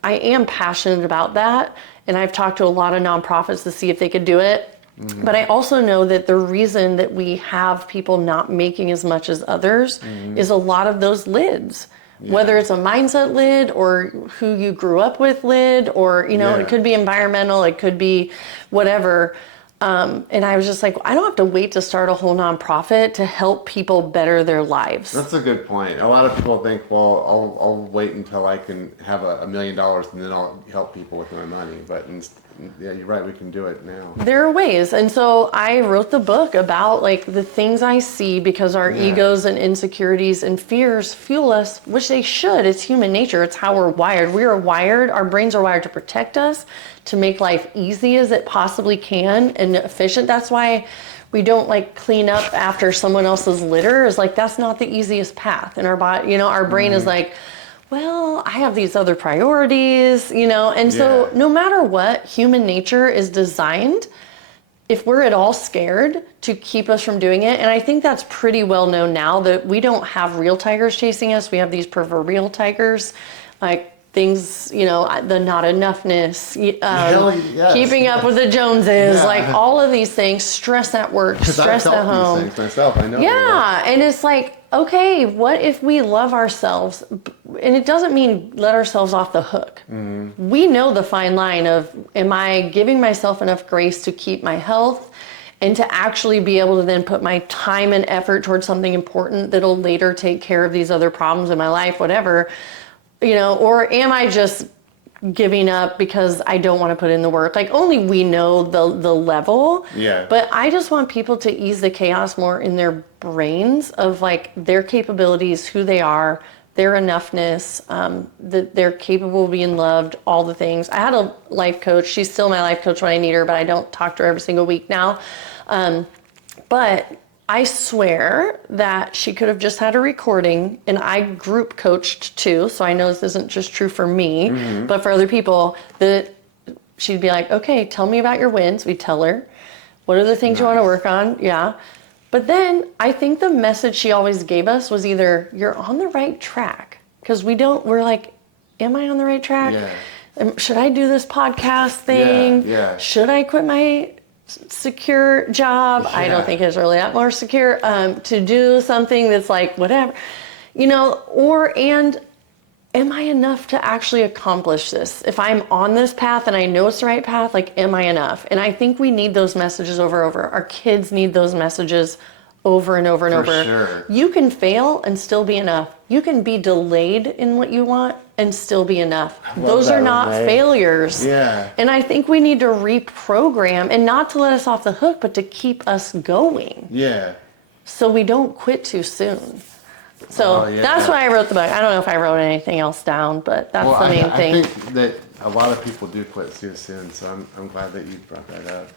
am passionate about that. And I've talked to a lot of nonprofits to see if they could do it. But I also know that the reason that we have people not making as much as others is a lot of those lids. Whether it's a mindset lid or who you grew up with lid, or, it could be environmental, it could be whatever. And I was just like, I don't have to wait to start a whole nonprofit to help people better their lives. That's a good point. A lot of people think, well, I'll wait until I can have $1 million and then I'll help people with my money. But yeah, you're right. We can do it now. There are ways. And so I wrote the book about like the things I see because our egos and insecurities and fears fuel us, which they should. It's human nature. It's how we're wired. We are wired. Our brains are wired to protect us, to make life easy as it possibly can and efficient. That's why we don't like clean up after someone else's litter. Is like, that's not the easiest path in our body. Our brain is like, well, I have these other priorities, and so no matter what, human nature is designed, if we're at all scared, to keep us from doing it. And I think that's pretty well known now that we don't have real tigers chasing us. We have these proverbial tigers, like things, the not enoughness, keeping up with the Joneses, like all of these things, stress at work, stress at home. These things myself, I know. And it's like, okay, what if we love ourselves? And it doesn't mean let ourselves off the hook. We know the fine line of, am I giving myself enough grace to keep my health and to actually be able to then put my time and effort towards something important that'll later take care of these other problems in my life, whatever, or am I just giving up because I don't want to put in the work? Like, only we know the level. But I just want people to ease the chaos more in their brains of like their capabilities, who they are, their enoughness, that they're capable of being loved, all the things. I had a life coach. She's still my life coach when I need her, but I don't talk to her every single week now. But I swear that she could have just had a recording, and I group coached too, so I know this isn't just true for me, but for other people, that she'd be like, okay, tell me about your wins. We'd tell her, what are the things you want to work on? But then I think the message she always gave us was either you're on the right track, because we're like, am I on the right track? Should I do this podcast thing? Should I quit my secure job? I don't think it's really that more secure, to do something that's like whatever, and am I enough to actually accomplish this? If I'm on this path and I know it's the right path, like, am I enough? And I think we need those messages over and over. Our kids need those messages over and over and over. Sure. You can fail and still be enough. You can be delayed in what you want and still be enough. Those are not failures. And I think we need to reprogram, and not to let us off the hook, but to keep us going. So we don't quit too soon. So that's why I wrote the book. I don't know if I wrote anything else down, but that's the main thing. I think that a lot of people do quit too soon, so I'm glad that you brought that up.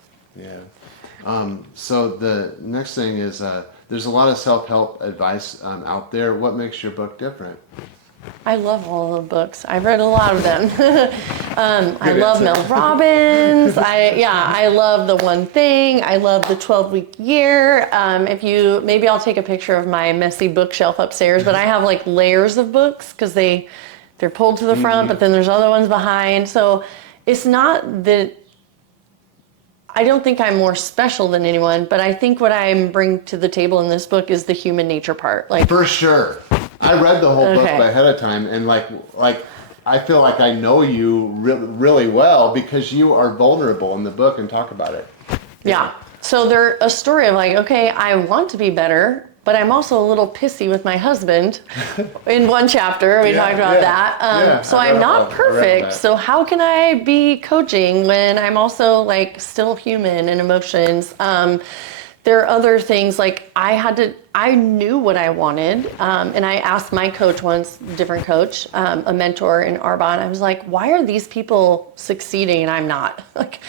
So the next thing is, there's a lot of self-help advice out there. What makes your book different? I love all the books. I've read a lot of them. I love Mel Robbins. I love The One Thing. I love The 12-Week Year. Maybe I'll take a picture of my messy bookshelf upstairs, but I have like layers of books because they're pulled to the front, but then there's other ones behind. So it's not that I don't think I'm more special than anyone, but I think what I bring to the table in this book is the human nature part. Like, for sure. I read the whole book ahead of time, and like I feel like I know you really well because you are vulnerable in the book and talk about it. Yeah. So they're a story of like, okay, I want to be better, but I'm also a little pissy with my husband. In one chapter, we talked about that. So I'm not perfect. So how can I be coaching when I'm also like still human and emotions? There are other things like I knew what I wanted. And I asked my coach once, different coach, a mentor in Arbonne, I was like, why are these people succeeding and I'm not? Like,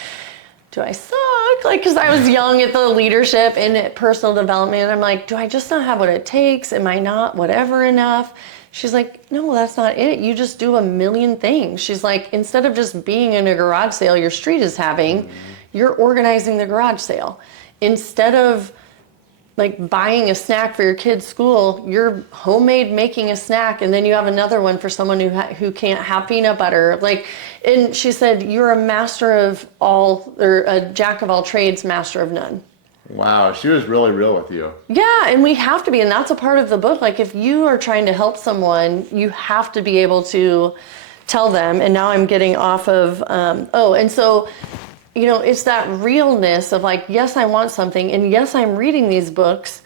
do I suck? Like, because I was young at the leadership and at personal development. I'm like, do I just not have what it takes? Am I not whatever enough? She's like, no, that's not it. You just do a million things. She's like, instead of just being in a garage sale your street is having, you're organizing the garage sale. Instead of like buying a snack for your kid's school, you're homemade making a snack, and then you have another one for someone who can't have peanut butter. Like, and she said, you're a master of all, or a jack of all trades, master of none. Wow, she was really real with you. Yeah, and we have to be, and that's a part of the book. Like, if you are trying to help someone, you have to be able to tell them. And now I'm getting off of, and so, you know, it's that realness of like, yes, I want something, and yes, I'm reading these books,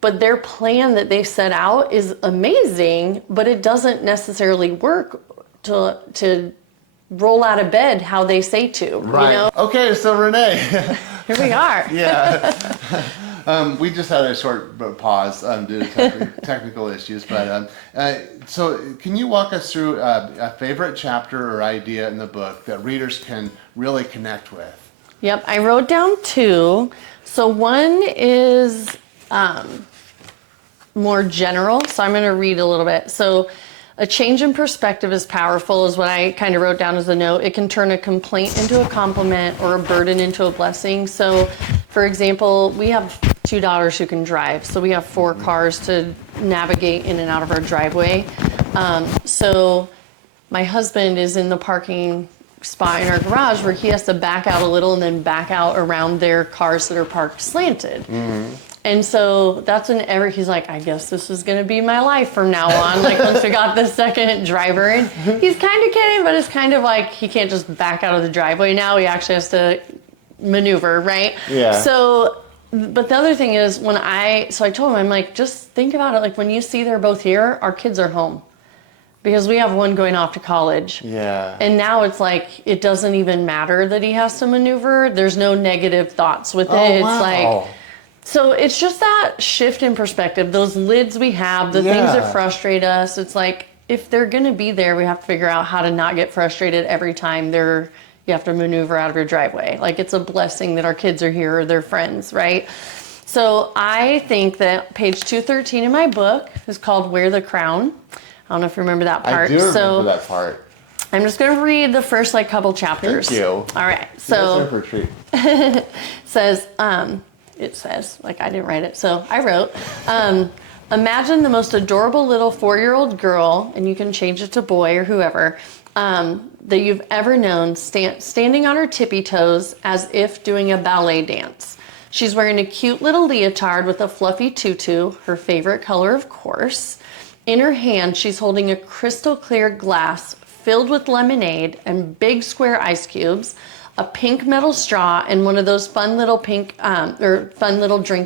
but their plan that they set out is amazing, but it doesn't necessarily work to roll out of bed how they say to. Right. You know? Okay, so Renee. Here we are. We just had a short pause due to technical issues, but so can you walk us through a favorite chapter or idea in the book that readers can really connect with? Yep, I wrote down two. So one is more general, so I'm going to read a little bit. So a change in perspective is powerful is what I kind of wrote down as a note. It can turn a complaint into a compliment or a burden into a blessing. So, for example, we have two daughters who can drive. So we have 4 cars to navigate in and out of our driveway. So my husband is in the parking spot in our garage where he has to back out a little and then back out around their cars that are parked slanted. Mm-hmm. And so that's when he's like, I guess this is going to be my life from now on. Like, once we got the second driver in, he's kind of kidding, but it's kind of like he can't just back out of the driveway now. He actually has to maneuver, right? Yeah. So, but the other thing is I told him, I'm like, just think about it. Like, when you see they're both here, our kids are home. Because we have one going off to college. Yeah. And now it's like, it doesn't even matter that he has to maneuver. There's no negative thoughts with it. It's like, so it's just that shift in perspective. Those lids we have, the things that frustrate us. It's like, if they're going to be there, we have to figure out how to not get frustrated every time you have to maneuver out of your driveway. Like, it's a blessing that our kids are here or their friends, right? So I think that page 213 in my book is called Wear the Crown. I don't know if you remember that part. I do remember that part. I'm just going to read the first couple chapters. Thank you. All right. So for a treat. It says, like, I didn't write it, so I wrote, imagine the most adorable little 4-year-old girl, and you can change it to boy or whoever, that you've ever known, standing on her tippy toes as if doing a ballet dance. She's wearing a cute little leotard with a fluffy tutu, her favorite color, of course. In her hand, she's holding a crystal clear glass filled with lemonade and big square ice cubes, a pink metal straw, and one of those fun little drink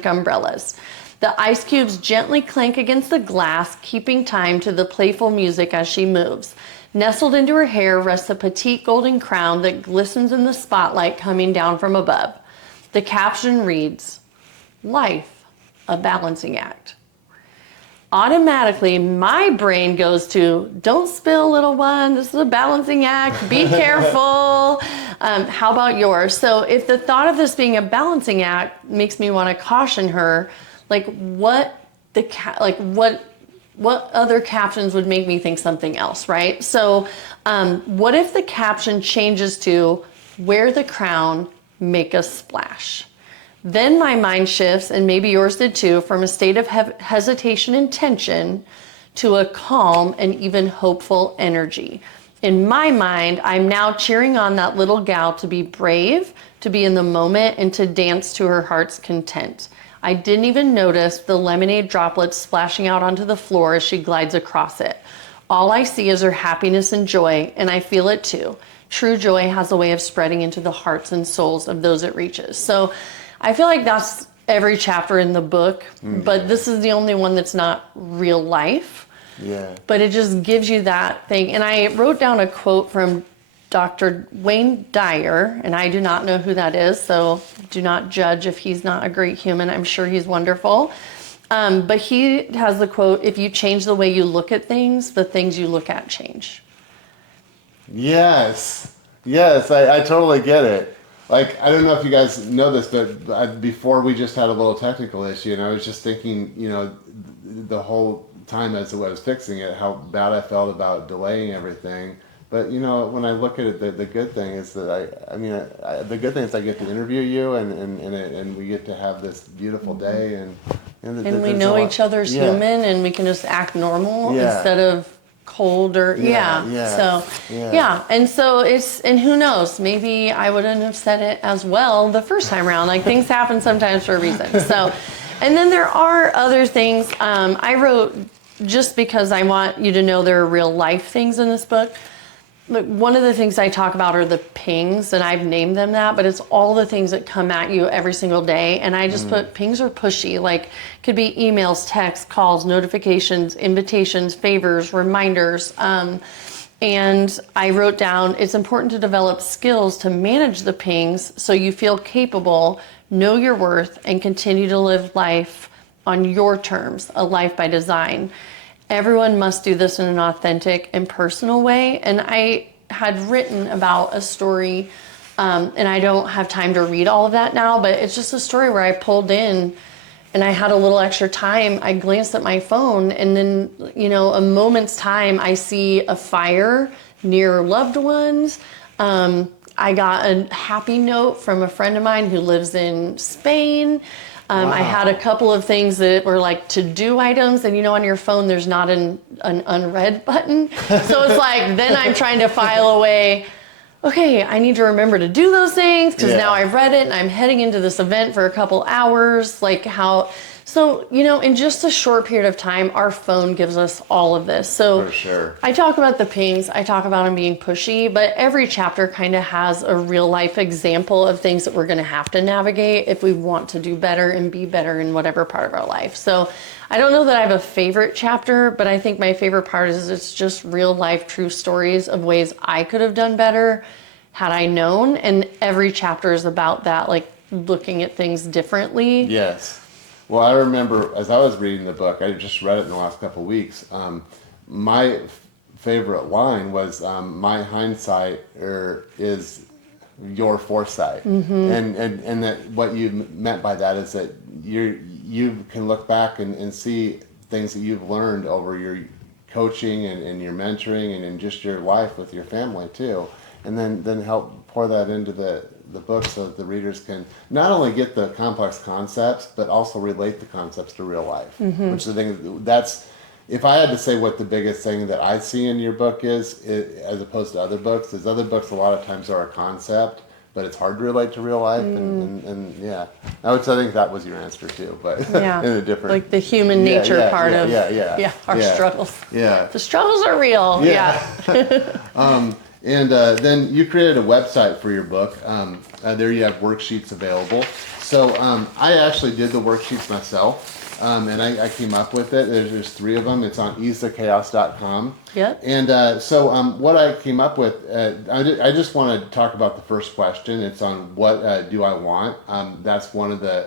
umbrellas. The ice cubes gently clank against the glass, keeping time to the playful music as she moves. Nestled into her hair rests a petite golden crown that glistens in the spotlight coming down from above. The caption reads, "Life, a balancing act." Automatically, my brain goes to, don't spill, little one. This is a balancing act. Be careful. How about yours? So if the thought of this being a balancing act makes me want to caution her, like what what other captions would make me think something else, right? So what if the caption changes to, wear the crown, make a splash? Then my mind shifts, and maybe yours did too, from a state of hesitation and tension to a calm and even hopeful energy. In my mind, I'm now cheering on that little gal to be brave, to be in the moment, and to dance to her heart's content. I didn't even notice the lemonade droplets splashing out onto the floor as she glides across it. All I see is her happiness and joy, and I feel it too. True joy has a way of spreading into the hearts and souls of those it reaches. So I feel like that's every chapter in the book, but this is the only one that's not real life. Yeah. But it just gives you that thing. And I wrote down a quote from Dr. Wayne Dyer, and I do not know who that is, so do not judge if he's not a great human. I'm sure he's wonderful. But he has the quote, if you change the way you look at things, the things you look at change. Yes. Yes, I totally get it. Like, I don't know if you guys know this, but before we just had a little technical issue, and I was just thinking, the whole time as I was fixing it, how bad I felt about delaying everything. But when I look at it, the good thing is that the good thing is I get to interview you, and we get to have this beautiful day, and we know each other's human, and we can just act normal instead of cold or and so and who knows, maybe I wouldn't have said it as well the first time around. Like, things happen sometimes for a reason. So, and then there are other things I wrote just because I want you to know there are real life things in this book. Look, one of the things I talk about are the pings, and I've named them that, but it's all the things that come at you every single day. And I just put pings are pushy, like could be emails, texts, calls, notifications, invitations, favors, reminders. And I wrote down, it's important to develop skills to manage the pings so you feel capable, know your worth, and continue to live life on your terms, a life by design. Everyone must do this in an authentic and personal way. And I had written about a story, and I don't have time to read all of that now, but it's just a story where I pulled in and I had a little extra time. I glanced at my phone, and then, a moment's time, I see a fire near loved ones. I got a happy note from a friend of mine who lives in Spain. Wow. I had a couple of things that were like to-do items, and on your phone there's not an unread button. So it's like, then I'm trying to file away, okay, I need to remember to do those things because now I've read it and I'm heading into this event for a couple hours. So, in just a short period of time, our phone gives us all of this. So for sure. I talk about the pings, I talk about them being pushy, but every chapter kind of has a real life example of things that we're going to have to navigate if we want to do better and be better in whatever part of our life. So I don't know that I have a favorite chapter, but I think my favorite part is it's just real life, true stories of ways I could have done better had I known. And every chapter is about that, like looking at things differently. Yes. Well, I remember as I was reading the book, I just read it in the last couple of weeks. My favorite line was, "My hindsight is your foresight," and that what you meant by that is that you can look back and see things that you've learned over your coaching and your mentoring and in just your life with your family too, and then help pour that into the book so that the readers can not only get the complex concepts, but also relate the concepts to real life. Which the thing that's, if I had to say what the biggest thing that I see in your book is as opposed to other books, is other books a lot of times are a concept, but it's hard to relate to real life. And yeah, I think that was your answer too, but in a different, like the human nature part of our struggles. Yeah, the struggles are real. And then you created a website for your book. There you have worksheets available. So I actually did the worksheets myself, and I came up with it. There's 3 of them. It's on easethechaos.com. Yep. And so what I came up with, I just want to talk about the first question. It's on what do I want? That's one of the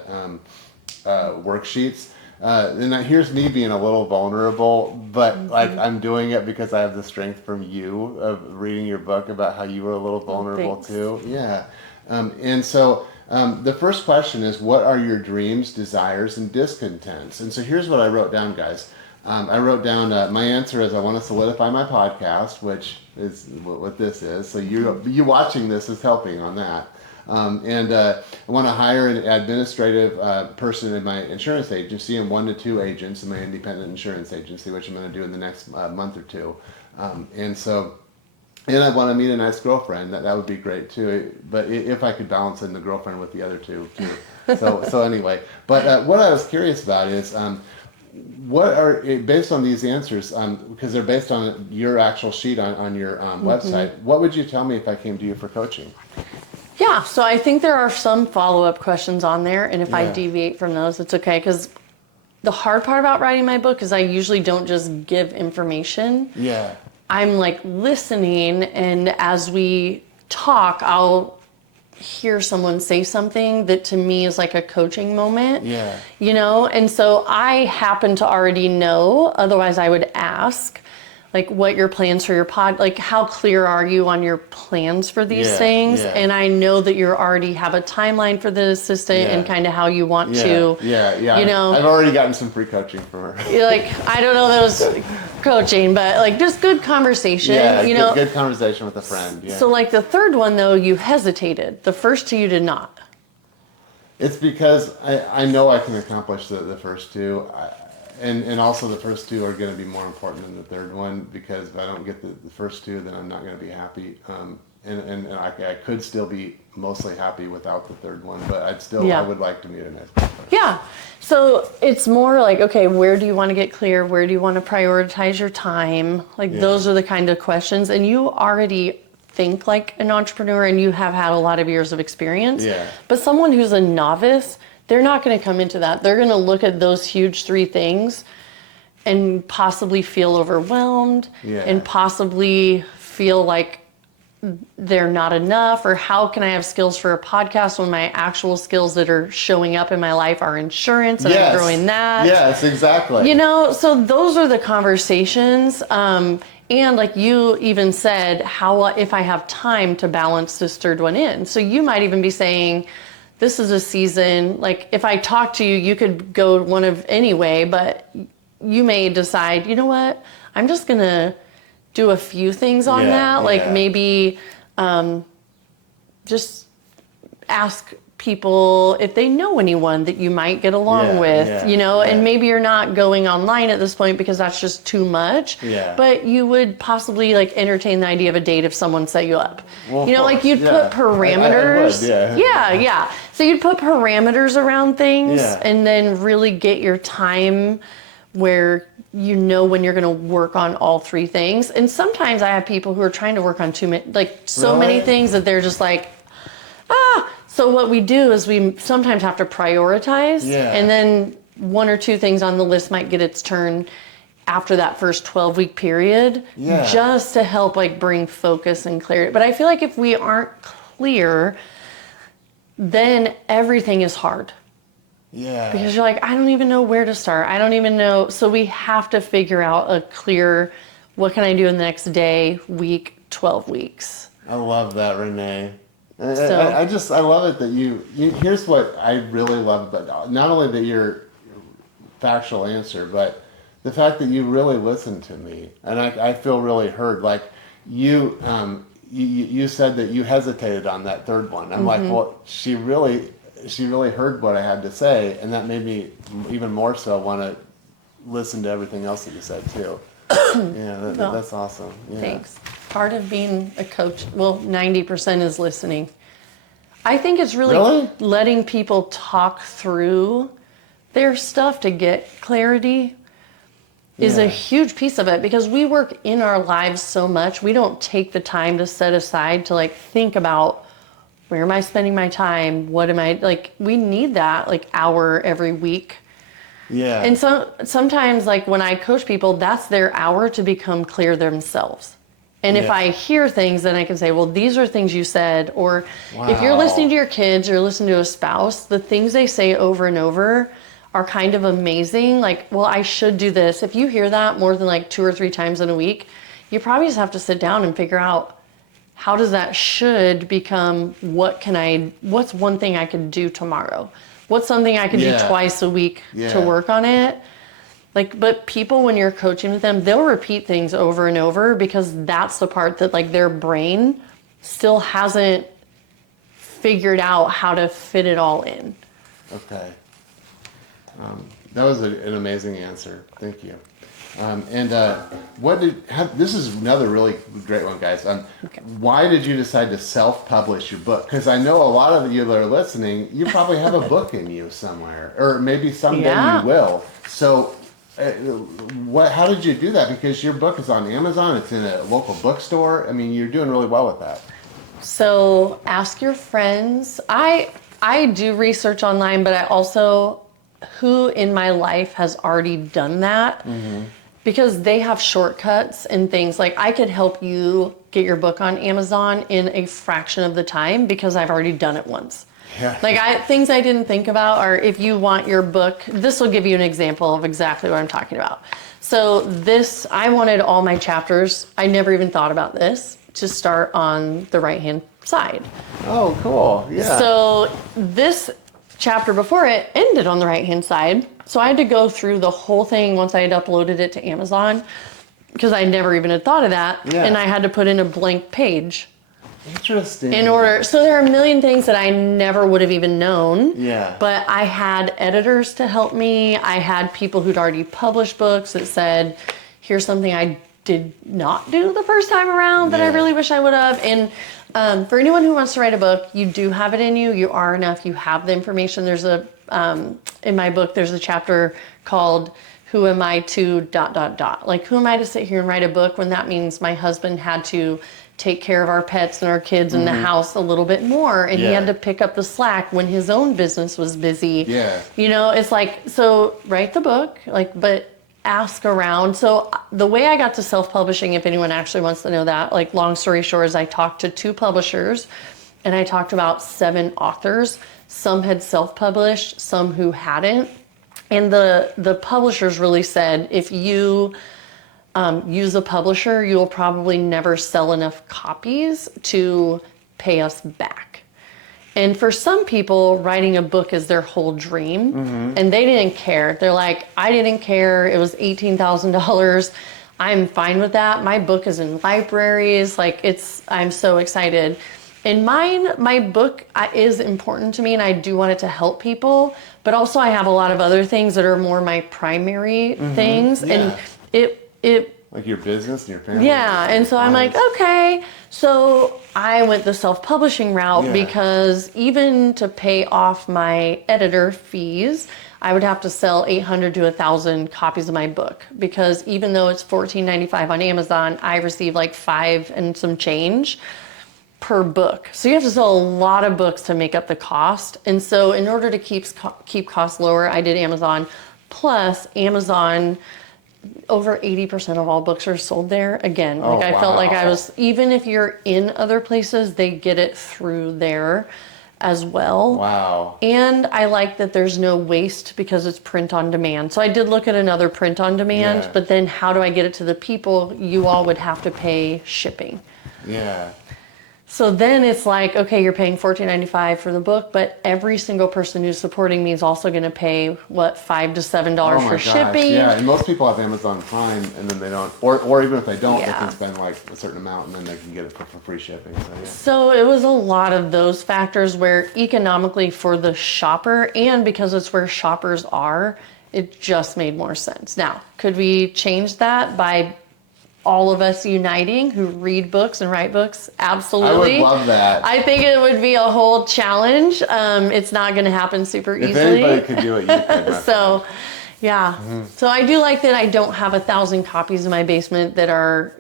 worksheets. And here's me being a little vulnerable, but like I'm doing it because I have the strength from you of reading your book about how you were a little vulnerable too. Yeah. And so the first question is, what are your dreams, desires, and discontents? And so here's what I wrote down, guys. I wrote down my answer is I want to solidify my podcast, which is what this is. So you watching this is helping on that. And I want to hire an administrative person in my insurance agency and 1 to 2 agents in my independent insurance agency, which I'm going to do in the next month or two. And I want to meet a nice girlfriend. That would be great too. But if I could balance in the girlfriend with the other two too. So anyway, but what I was curious about is what are, based on these answers, because they're based on your actual sheet on your website, what would you tell me if I came to you for coaching? Yeah, so I think there are some follow-up questions on there, and if I deviate from those, it's okay, because the hard part about writing my book is I usually don't just give information. Yeah. I'm like listening, and as we talk, I'll hear someone say something that to me is like a coaching moment. Yeah. You know, and so I happen to already know, otherwise I would ask, like, what your plans for your pod, like, how clear are you on your plans for these things? And I know that you already have a timeline for the assistant and kind of how you want to. You know, I've already gotten some free coaching from her. You're like, I don't know those coaching, but like just good conversation. Yeah, you know, good conversation with a friend. Yeah. So like the third one though, you hesitated. The first two you did not. It's because I know I can accomplish the first two. And also the first two are going to be more important than the third one, because if I don't get the first two, then I'm not going to be happy. And I could still be mostly happy without the third one, but I would like to meet a nice person. Yeah. So it's more like, okay, where do you want to get clear? Where do you want to prioritize your time? Like those are the kind of questions. And you already think like an entrepreneur and you have had a lot of years of experience. Yeah. But someone who's a novice, they're not going to come into that. They're going to look at those huge 3 things and possibly feel overwhelmed and possibly feel like they're not enough, or how can I have skills for a podcast when my actual skills that are showing up in my life are insurance and I'm growing that. Yes, exactly. You know, so those are the conversations. And like you even said, how if I have time to balance this third one in. So you might even be saying, this is a season, like if I talk to you, you could go one of any way, but you may decide, you know what, I'm just going to do a few things on that. Like maybe just ask people if they know anyone that you might get along with, you know, and maybe you're not going online at this point because that's just too much, but you would possibly like entertain the idea of a date if someone set you up. Well, you know, like you'd put parameters. I would, So you'd put parameters around things and then really get your time where you know when you're going to work on all 3 things. And sometimes I have people who are trying to work on so many things that they're just like, So what we do is we sometimes have to prioritize, and then 1 or 2 things on the list might get its turn after that first 12-week period, just to help like bring focus and clarity. But I feel like if we aren't clear, then everything is hard. Yeah. Because you're like, I don't even know where to start. I don't even know. So we have to figure out a clear, what can I do in the next day, week, 12 weeks. I love that, Renee. I love it that you here's what I really love about not only that your factual answer, but the fact that you really listened to me, and I feel really heard. Like you said that you hesitated on that third one. I'm like, well, she really heard what I had to say, and that made me even more so want to listen to everything else that you said too. That's awesome. Yeah. Thanks. Part of being a coach, 90% is listening. I think it's really letting people talk through their stuff to get clarity is a huge piece of it, because we work in our lives so much. We don't take the time to set aside to like think about, where am I spending my time? What am I, like, we need that like hour every week. Yeah. And so sometimes like when I coach people, that's their hour to become clear themselves. And if I hear things, then I can say, well, these are things you said. Or if you're listening to your kids or listening to a spouse, the things they say over and over are kind of amazing. Like, well, I should do this. If you hear that more than like 2 or 3 times in a week, you probably just have to sit down and figure out, how does that should become, what's one thing I could do tomorrow? What's something I could do twice a week to work on it? Like, but people, when you're coaching with them, they'll repeat things over and over because that's the part that like their brain still hasn't figured out how to fit it all in. Okay. That was an amazing answer. Thank you. This is another really great one, guys. Okay. Why did you decide to self-publish your book? Because I know a lot of you that are listening, you probably have a book in you somewhere, or maybe someday you will. So, how did you do that? Because your book is on Amazon, it's in a local bookstore. I mean, you're doing really well with that. So ask your friends. I do research online, but I also, who in my life has already done that? Mm-hmm. Because they have shortcuts and things. Like, I could help you get your book on Amazon in a fraction of the time because I've already done it once. Yeah. Like, things I didn't think about are, if you want your book, this will give you an example of exactly what I'm talking about. So I wanted all my chapters, I never even thought about this, to start on the right-hand side. Oh, cool. Yeah. So this chapter before it ended on the right-hand side. So I had to go through the whole thing once I had uploaded it to Amazon, because I never even had thought of that. Yeah. And I had to put in a blank page. Interesting. So there are a million things that I never would have even known. Yeah. But I had editors to help me. I had people who'd already published books that said, here's something I did not do the first time around that I really wish I would have. And for anyone who wants to write a book, you do have it in you. You are enough. You have the information. There's in my book, there's a chapter called Who Am I to ... Like, who am I to sit here and write a book when that means my husband had to take care of our pets and our kids in the house a little bit more, and he had to pick up the slack when his own business was busy. Yeah. You know, it's like, so write the book, like, but ask around. So the way I got to self-publishing, if anyone actually wants to know that, like, long story short, is I talked to 2 publishers and I talked to about 7 authors. Some had self-published, some who hadn't. And the publishers really said, if you use a publisher, you'll probably never sell enough copies to pay us back. And for some people, writing a book is their whole dream, and they didn't care. They're like, I didn't care. It was $18,000. I'm fine with that. My book is in libraries. Like, I'm so excited. And my book is important to me, and I do want it to help people. But also, I have a lot of other things that are more my primary things, and it like your business and your family. Yeah, and so I'm like, okay. So I went the self-publishing route because even to pay off my editor fees, I would have to sell 800 to 1,000 copies of my book, because even though it's $14.95 on Amazon, I receive like $5 and some change per book. So you have to sell a lot of books to make up the cost. And so in order to keep costs lower, I did Amazon. Plus, Amazon, over 80% of all books are sold there. Again, I felt like I was, even if you're in other places, they get it through there as well. Wow. And I like that there's no waste because it's print on demand. So I did look at another print on demand, but then how do I get it to the people? You all would have to pay shipping. Yeah. So then it's like, okay, you're paying $14.95 for the book, but every single person who's supporting me is also going to pay, $5 to $7 for shipping. Yeah, and most people have Amazon Prime, and then they don't, or even if they don't, they can spend like a certain amount, and then they can get it for free shipping. So it was a lot of those factors where economically for the shopper, and because it's where shoppers are, it just made more sense. Now, could we change that by all of us uniting who read books and write books? Absolutely. I would love that. I think it would be a whole challenge. It's not going to happen super easily. If anybody could do it, you could. So, yeah. So I do like that I don't have 1,000 copies in my basement that are,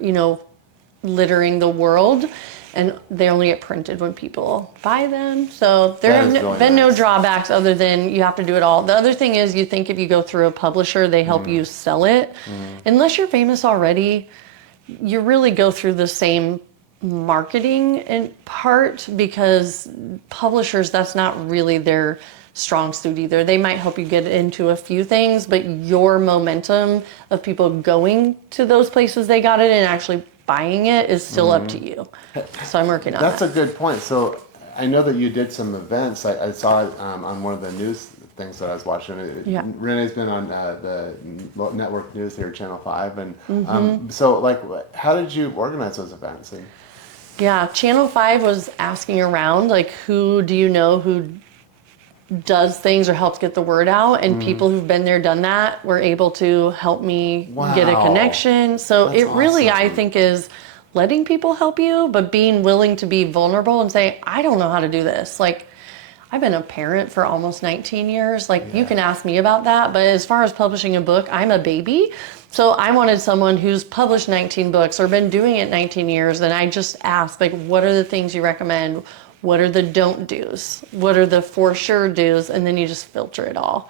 littering the world, and they only get printed when people buy them. So there have been no drawbacks other than you have to do it all. The other thing is, you think if you go through a publisher, they help you sell it. Unless you're famous already, you really go through the same marketing in part, because publishers, that's not really their strong suit either. They might help you get into a few things, but your momentum of people going to those places they got it and actually buying it is still up to you. So I'm working on that. That's a good point. So I know that you did some events. I saw it on one of the news things that I was watching. Yeah. Renee's been on the network news here, Channel 5. And so, like, how did you organize those events? And, Yeah, Channel 5 was asking around, like, who do you know who does things or helps get the word out? And people who've been there, done that, were able to help me get a Wow. connection. So That's it really, I awesome. think, is letting people help you, but being willing to be vulnerable and say, I don't know how to do this. Like, I've been a parent for almost 19 years. Like, you can ask me about that. But as far as publishing a book, I'm a baby. So I wanted someone who's published 19 books or been doing it 19 years. And I just asked, like, what are the things you recommend? What are the don't do's? What are the for sure do's? And then you just filter it all.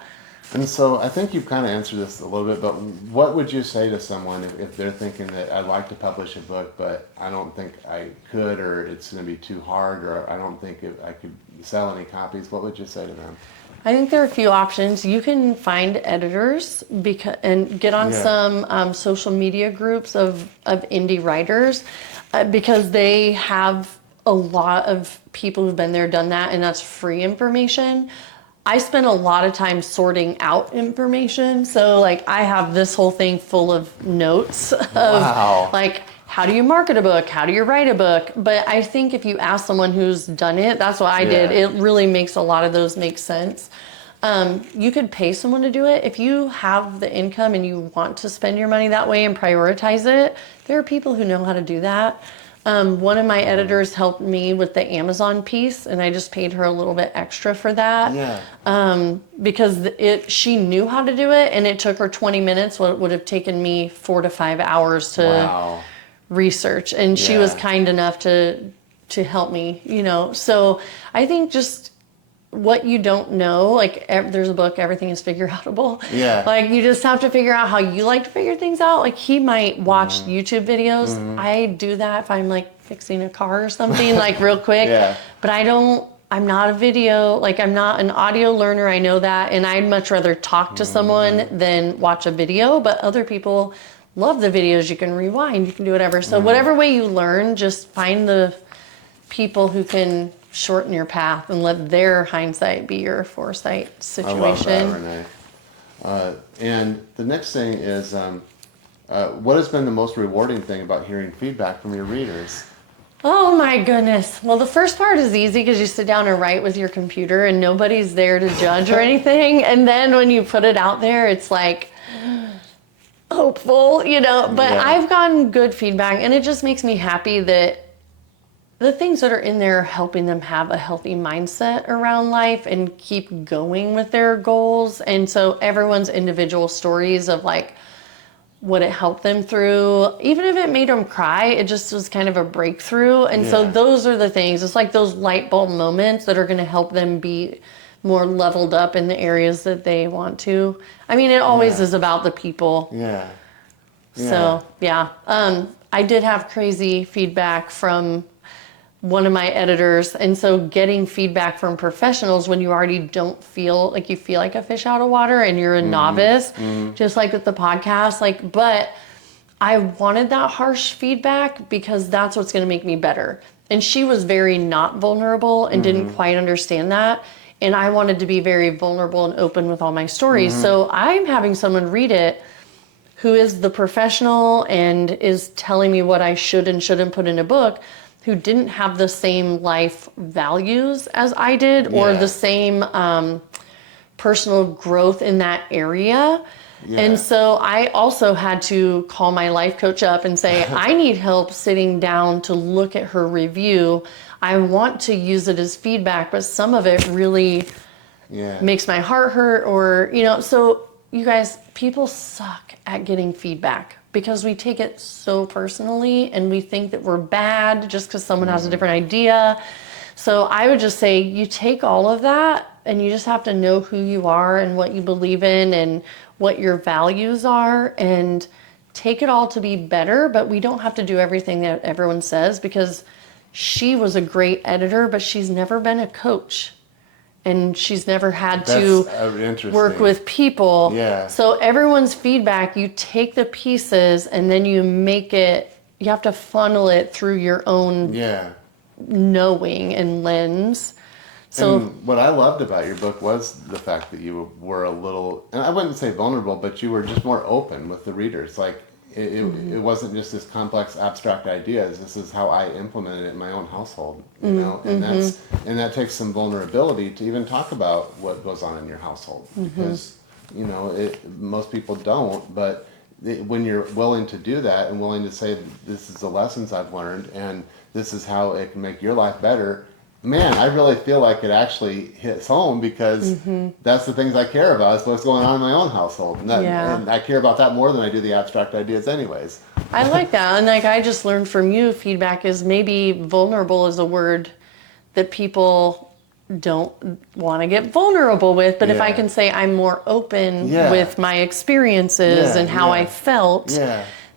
And so I think you've kind of answered this a little bit, but what would you say to someone if they're thinking that I'd like to publish a book, but I don't think I could, or it's going to be too hard, or I don't think I could sell any copies? What would you say to them? I think there are a few options. You can find editors and get on some social media groups of indie writers because they have a lot of people who've been there, done that, and that's free information. I spent a lot of time sorting out information. So, like, I have this whole thing full of notes of, like, how do you market a book? How do you write a book? But I think if you ask someone who's done it, that's what I did. It really makes a lot of those make sense. You could pay someone to do it. If you have the income and you want to spend your money that way and prioritize it, there are people who know how to do that. One of my editors helped me with the Amazon piece, and I just paid her a little bit extra for that. Because she knew how to do it, and it took her 20 minutes, what would have taken me 4 to 5 hours to research. And she was kind enough to help me, you know. So I think just what you don't know, like there's a book, Everything is Figure Outable. Like, you just have to figure out how you like to figure things out. Like, he might watch YouTube videos. I do that if I'm like fixing a car or something, like real quick. But I'm not a video, like I'm not an audio learner, I know that. And I'd much rather talk to someone than watch a video. But other people love the videos. You can rewind, you can do whatever. So whatever way you learn, just find the people who can shorten your path and let their hindsight be your foresight situation. I love that, Renee. And the next thing is, what has been the most rewarding thing about hearing feedback from your readers? Oh my goodness. Well, the first part is easy because you sit down and write with your computer and nobody's there to judge or anything. And then when you put it out there, it's like hopeful, you know. But I've gotten good feedback, and it just makes me happy that the things that are in there are helping them have a healthy mindset around life and keep going with their goals. And so everyone's individual stories of like what it helped them through, even if it made them cry, it just was kind of a breakthrough. And so those are the things. It's like those light bulb moments that are going to help them be more leveled up in the areas that they want to. I mean, it always is about the people. So, I did have crazy feedback from one of my editors. And so getting feedback from professionals when you already don't feel like you feel like a fish out of water and you're a novice, just like with the podcast, like, but I wanted that harsh feedback because that's what's going to make me better. And she was very not vulnerable and didn't quite understand that. And I wanted to be very vulnerable and open with all my stories. So I'm having someone read it who is the professional and is telling me what I should and shouldn't put in a book, who didn't have the same life values as I did or the same personal growth in that area. And so I also had to call my life coach up and say, I need help sitting down to look at her review. I want to use it as feedback, but some of it really makes my heart hurt, or, you know. So you guys, people suck at getting feedback because we take it so personally and we think that we're bad just because someone has a different idea. So I would just say you take all of that and you just have to know who you are and what you believe in and what your values are, and take it all to be better. But we don't have to do everything that everyone says, because she was a great editor, but she's never been a coach. And she's never had to work with people. So everyone's feedback, you take the pieces and then you make it, you have to funnel it through your own knowing and lens So and what I loved about your book was the fact that you were a little, and I wouldn't say vulnerable, but you were just more open with the readers. Like it wasn't just this complex abstract ideas. This is how I implemented it in my own household, you know, and that takes some vulnerability to even talk about what goes on in your household because, you know, most people don't, but when you're willing to do that and willing to say, this is the lessons I've learned and this is how it can make your life better, man, I really feel like it actually hits home because that's the things I care about is what's going on in my own household. And I care about that more than I do the abstract ideas anyways. I like that. And like I just learned from you, feedback is maybe vulnerable is a word that people don't want to get vulnerable with. But if I can say I'm more open with my experiences and how I felt,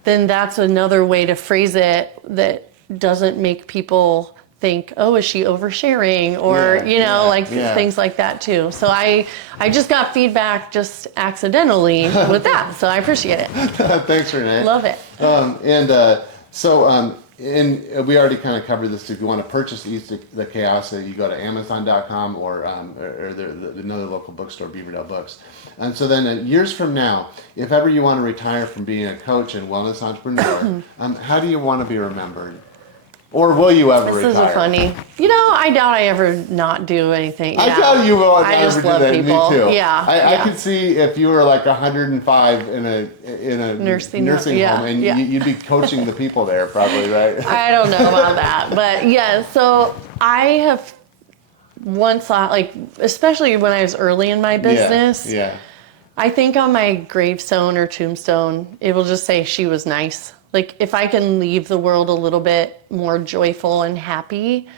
then that's another way to phrase it that doesn't make people think, oh, is she oversharing? Or, you know, things like that too. So I just got feedback just accidentally with that. So I appreciate it. Thanks, Renee. Love it. And we already kind of covered this. If you want to purchase Eat the Chaos, you go to Amazon.com or another local bookstore, Beaverdale Books. And so then years from now, if ever you want to retire from being a coach and wellness entrepreneur, how do you want to be remembered? Or will you ever retire? This is funny. You know, I doubt I ever not do anything. I doubt you will I ever just do love that. people. Me too. Yeah. I could see if you were like 105 in a nursing home, and you'd be coaching the people there, probably, right? I don't know about that, but yeah. So I have once thought, like, especially when I was early in my business. Yeah. I think on my gravestone or tombstone, it will just say she was nice. Like, if I can leave the world a little bit more joyful and happy,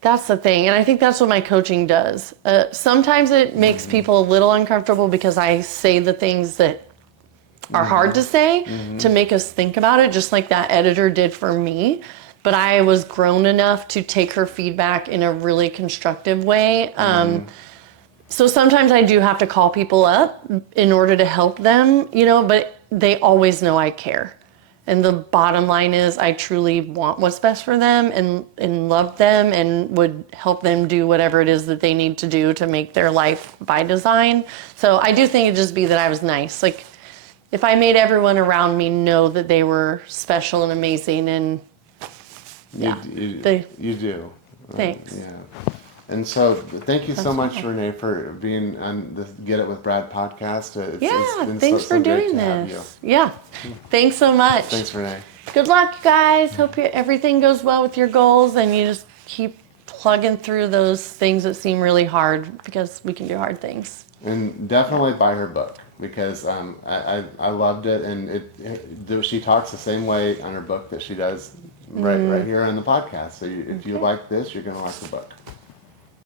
that's the thing. And I think that's what my coaching does. Sometimes it makes people a little uncomfortable because I say the things that are hard to say to make us think about it, just like that editor did for me. But I was grown enough to take her feedback in a really constructive way. So sometimes I do have to call people up in order to help them, you know, but they always know I care. And the bottom line is I truly want what's best for them and love them and would help them do whatever it is that they need to do to make their life by design. So I do think it'd just be that I was nice. Like, if I made everyone around me know that they were special and amazing and you do. Thanks. Yeah. And so thank you so much, Renee, for being on the Get It With Brad podcast. It's been thanks for doing this. Yeah, thanks so much. Thanks, Renee. Good luck, you guys. Hope everything goes well with your goals and you just keep plugging through those things that seem really hard because we can do hard things. And definitely buy her book because I loved it, and she talks the same way on her book that she does right here on the podcast. So if you like this, you're going to like the book.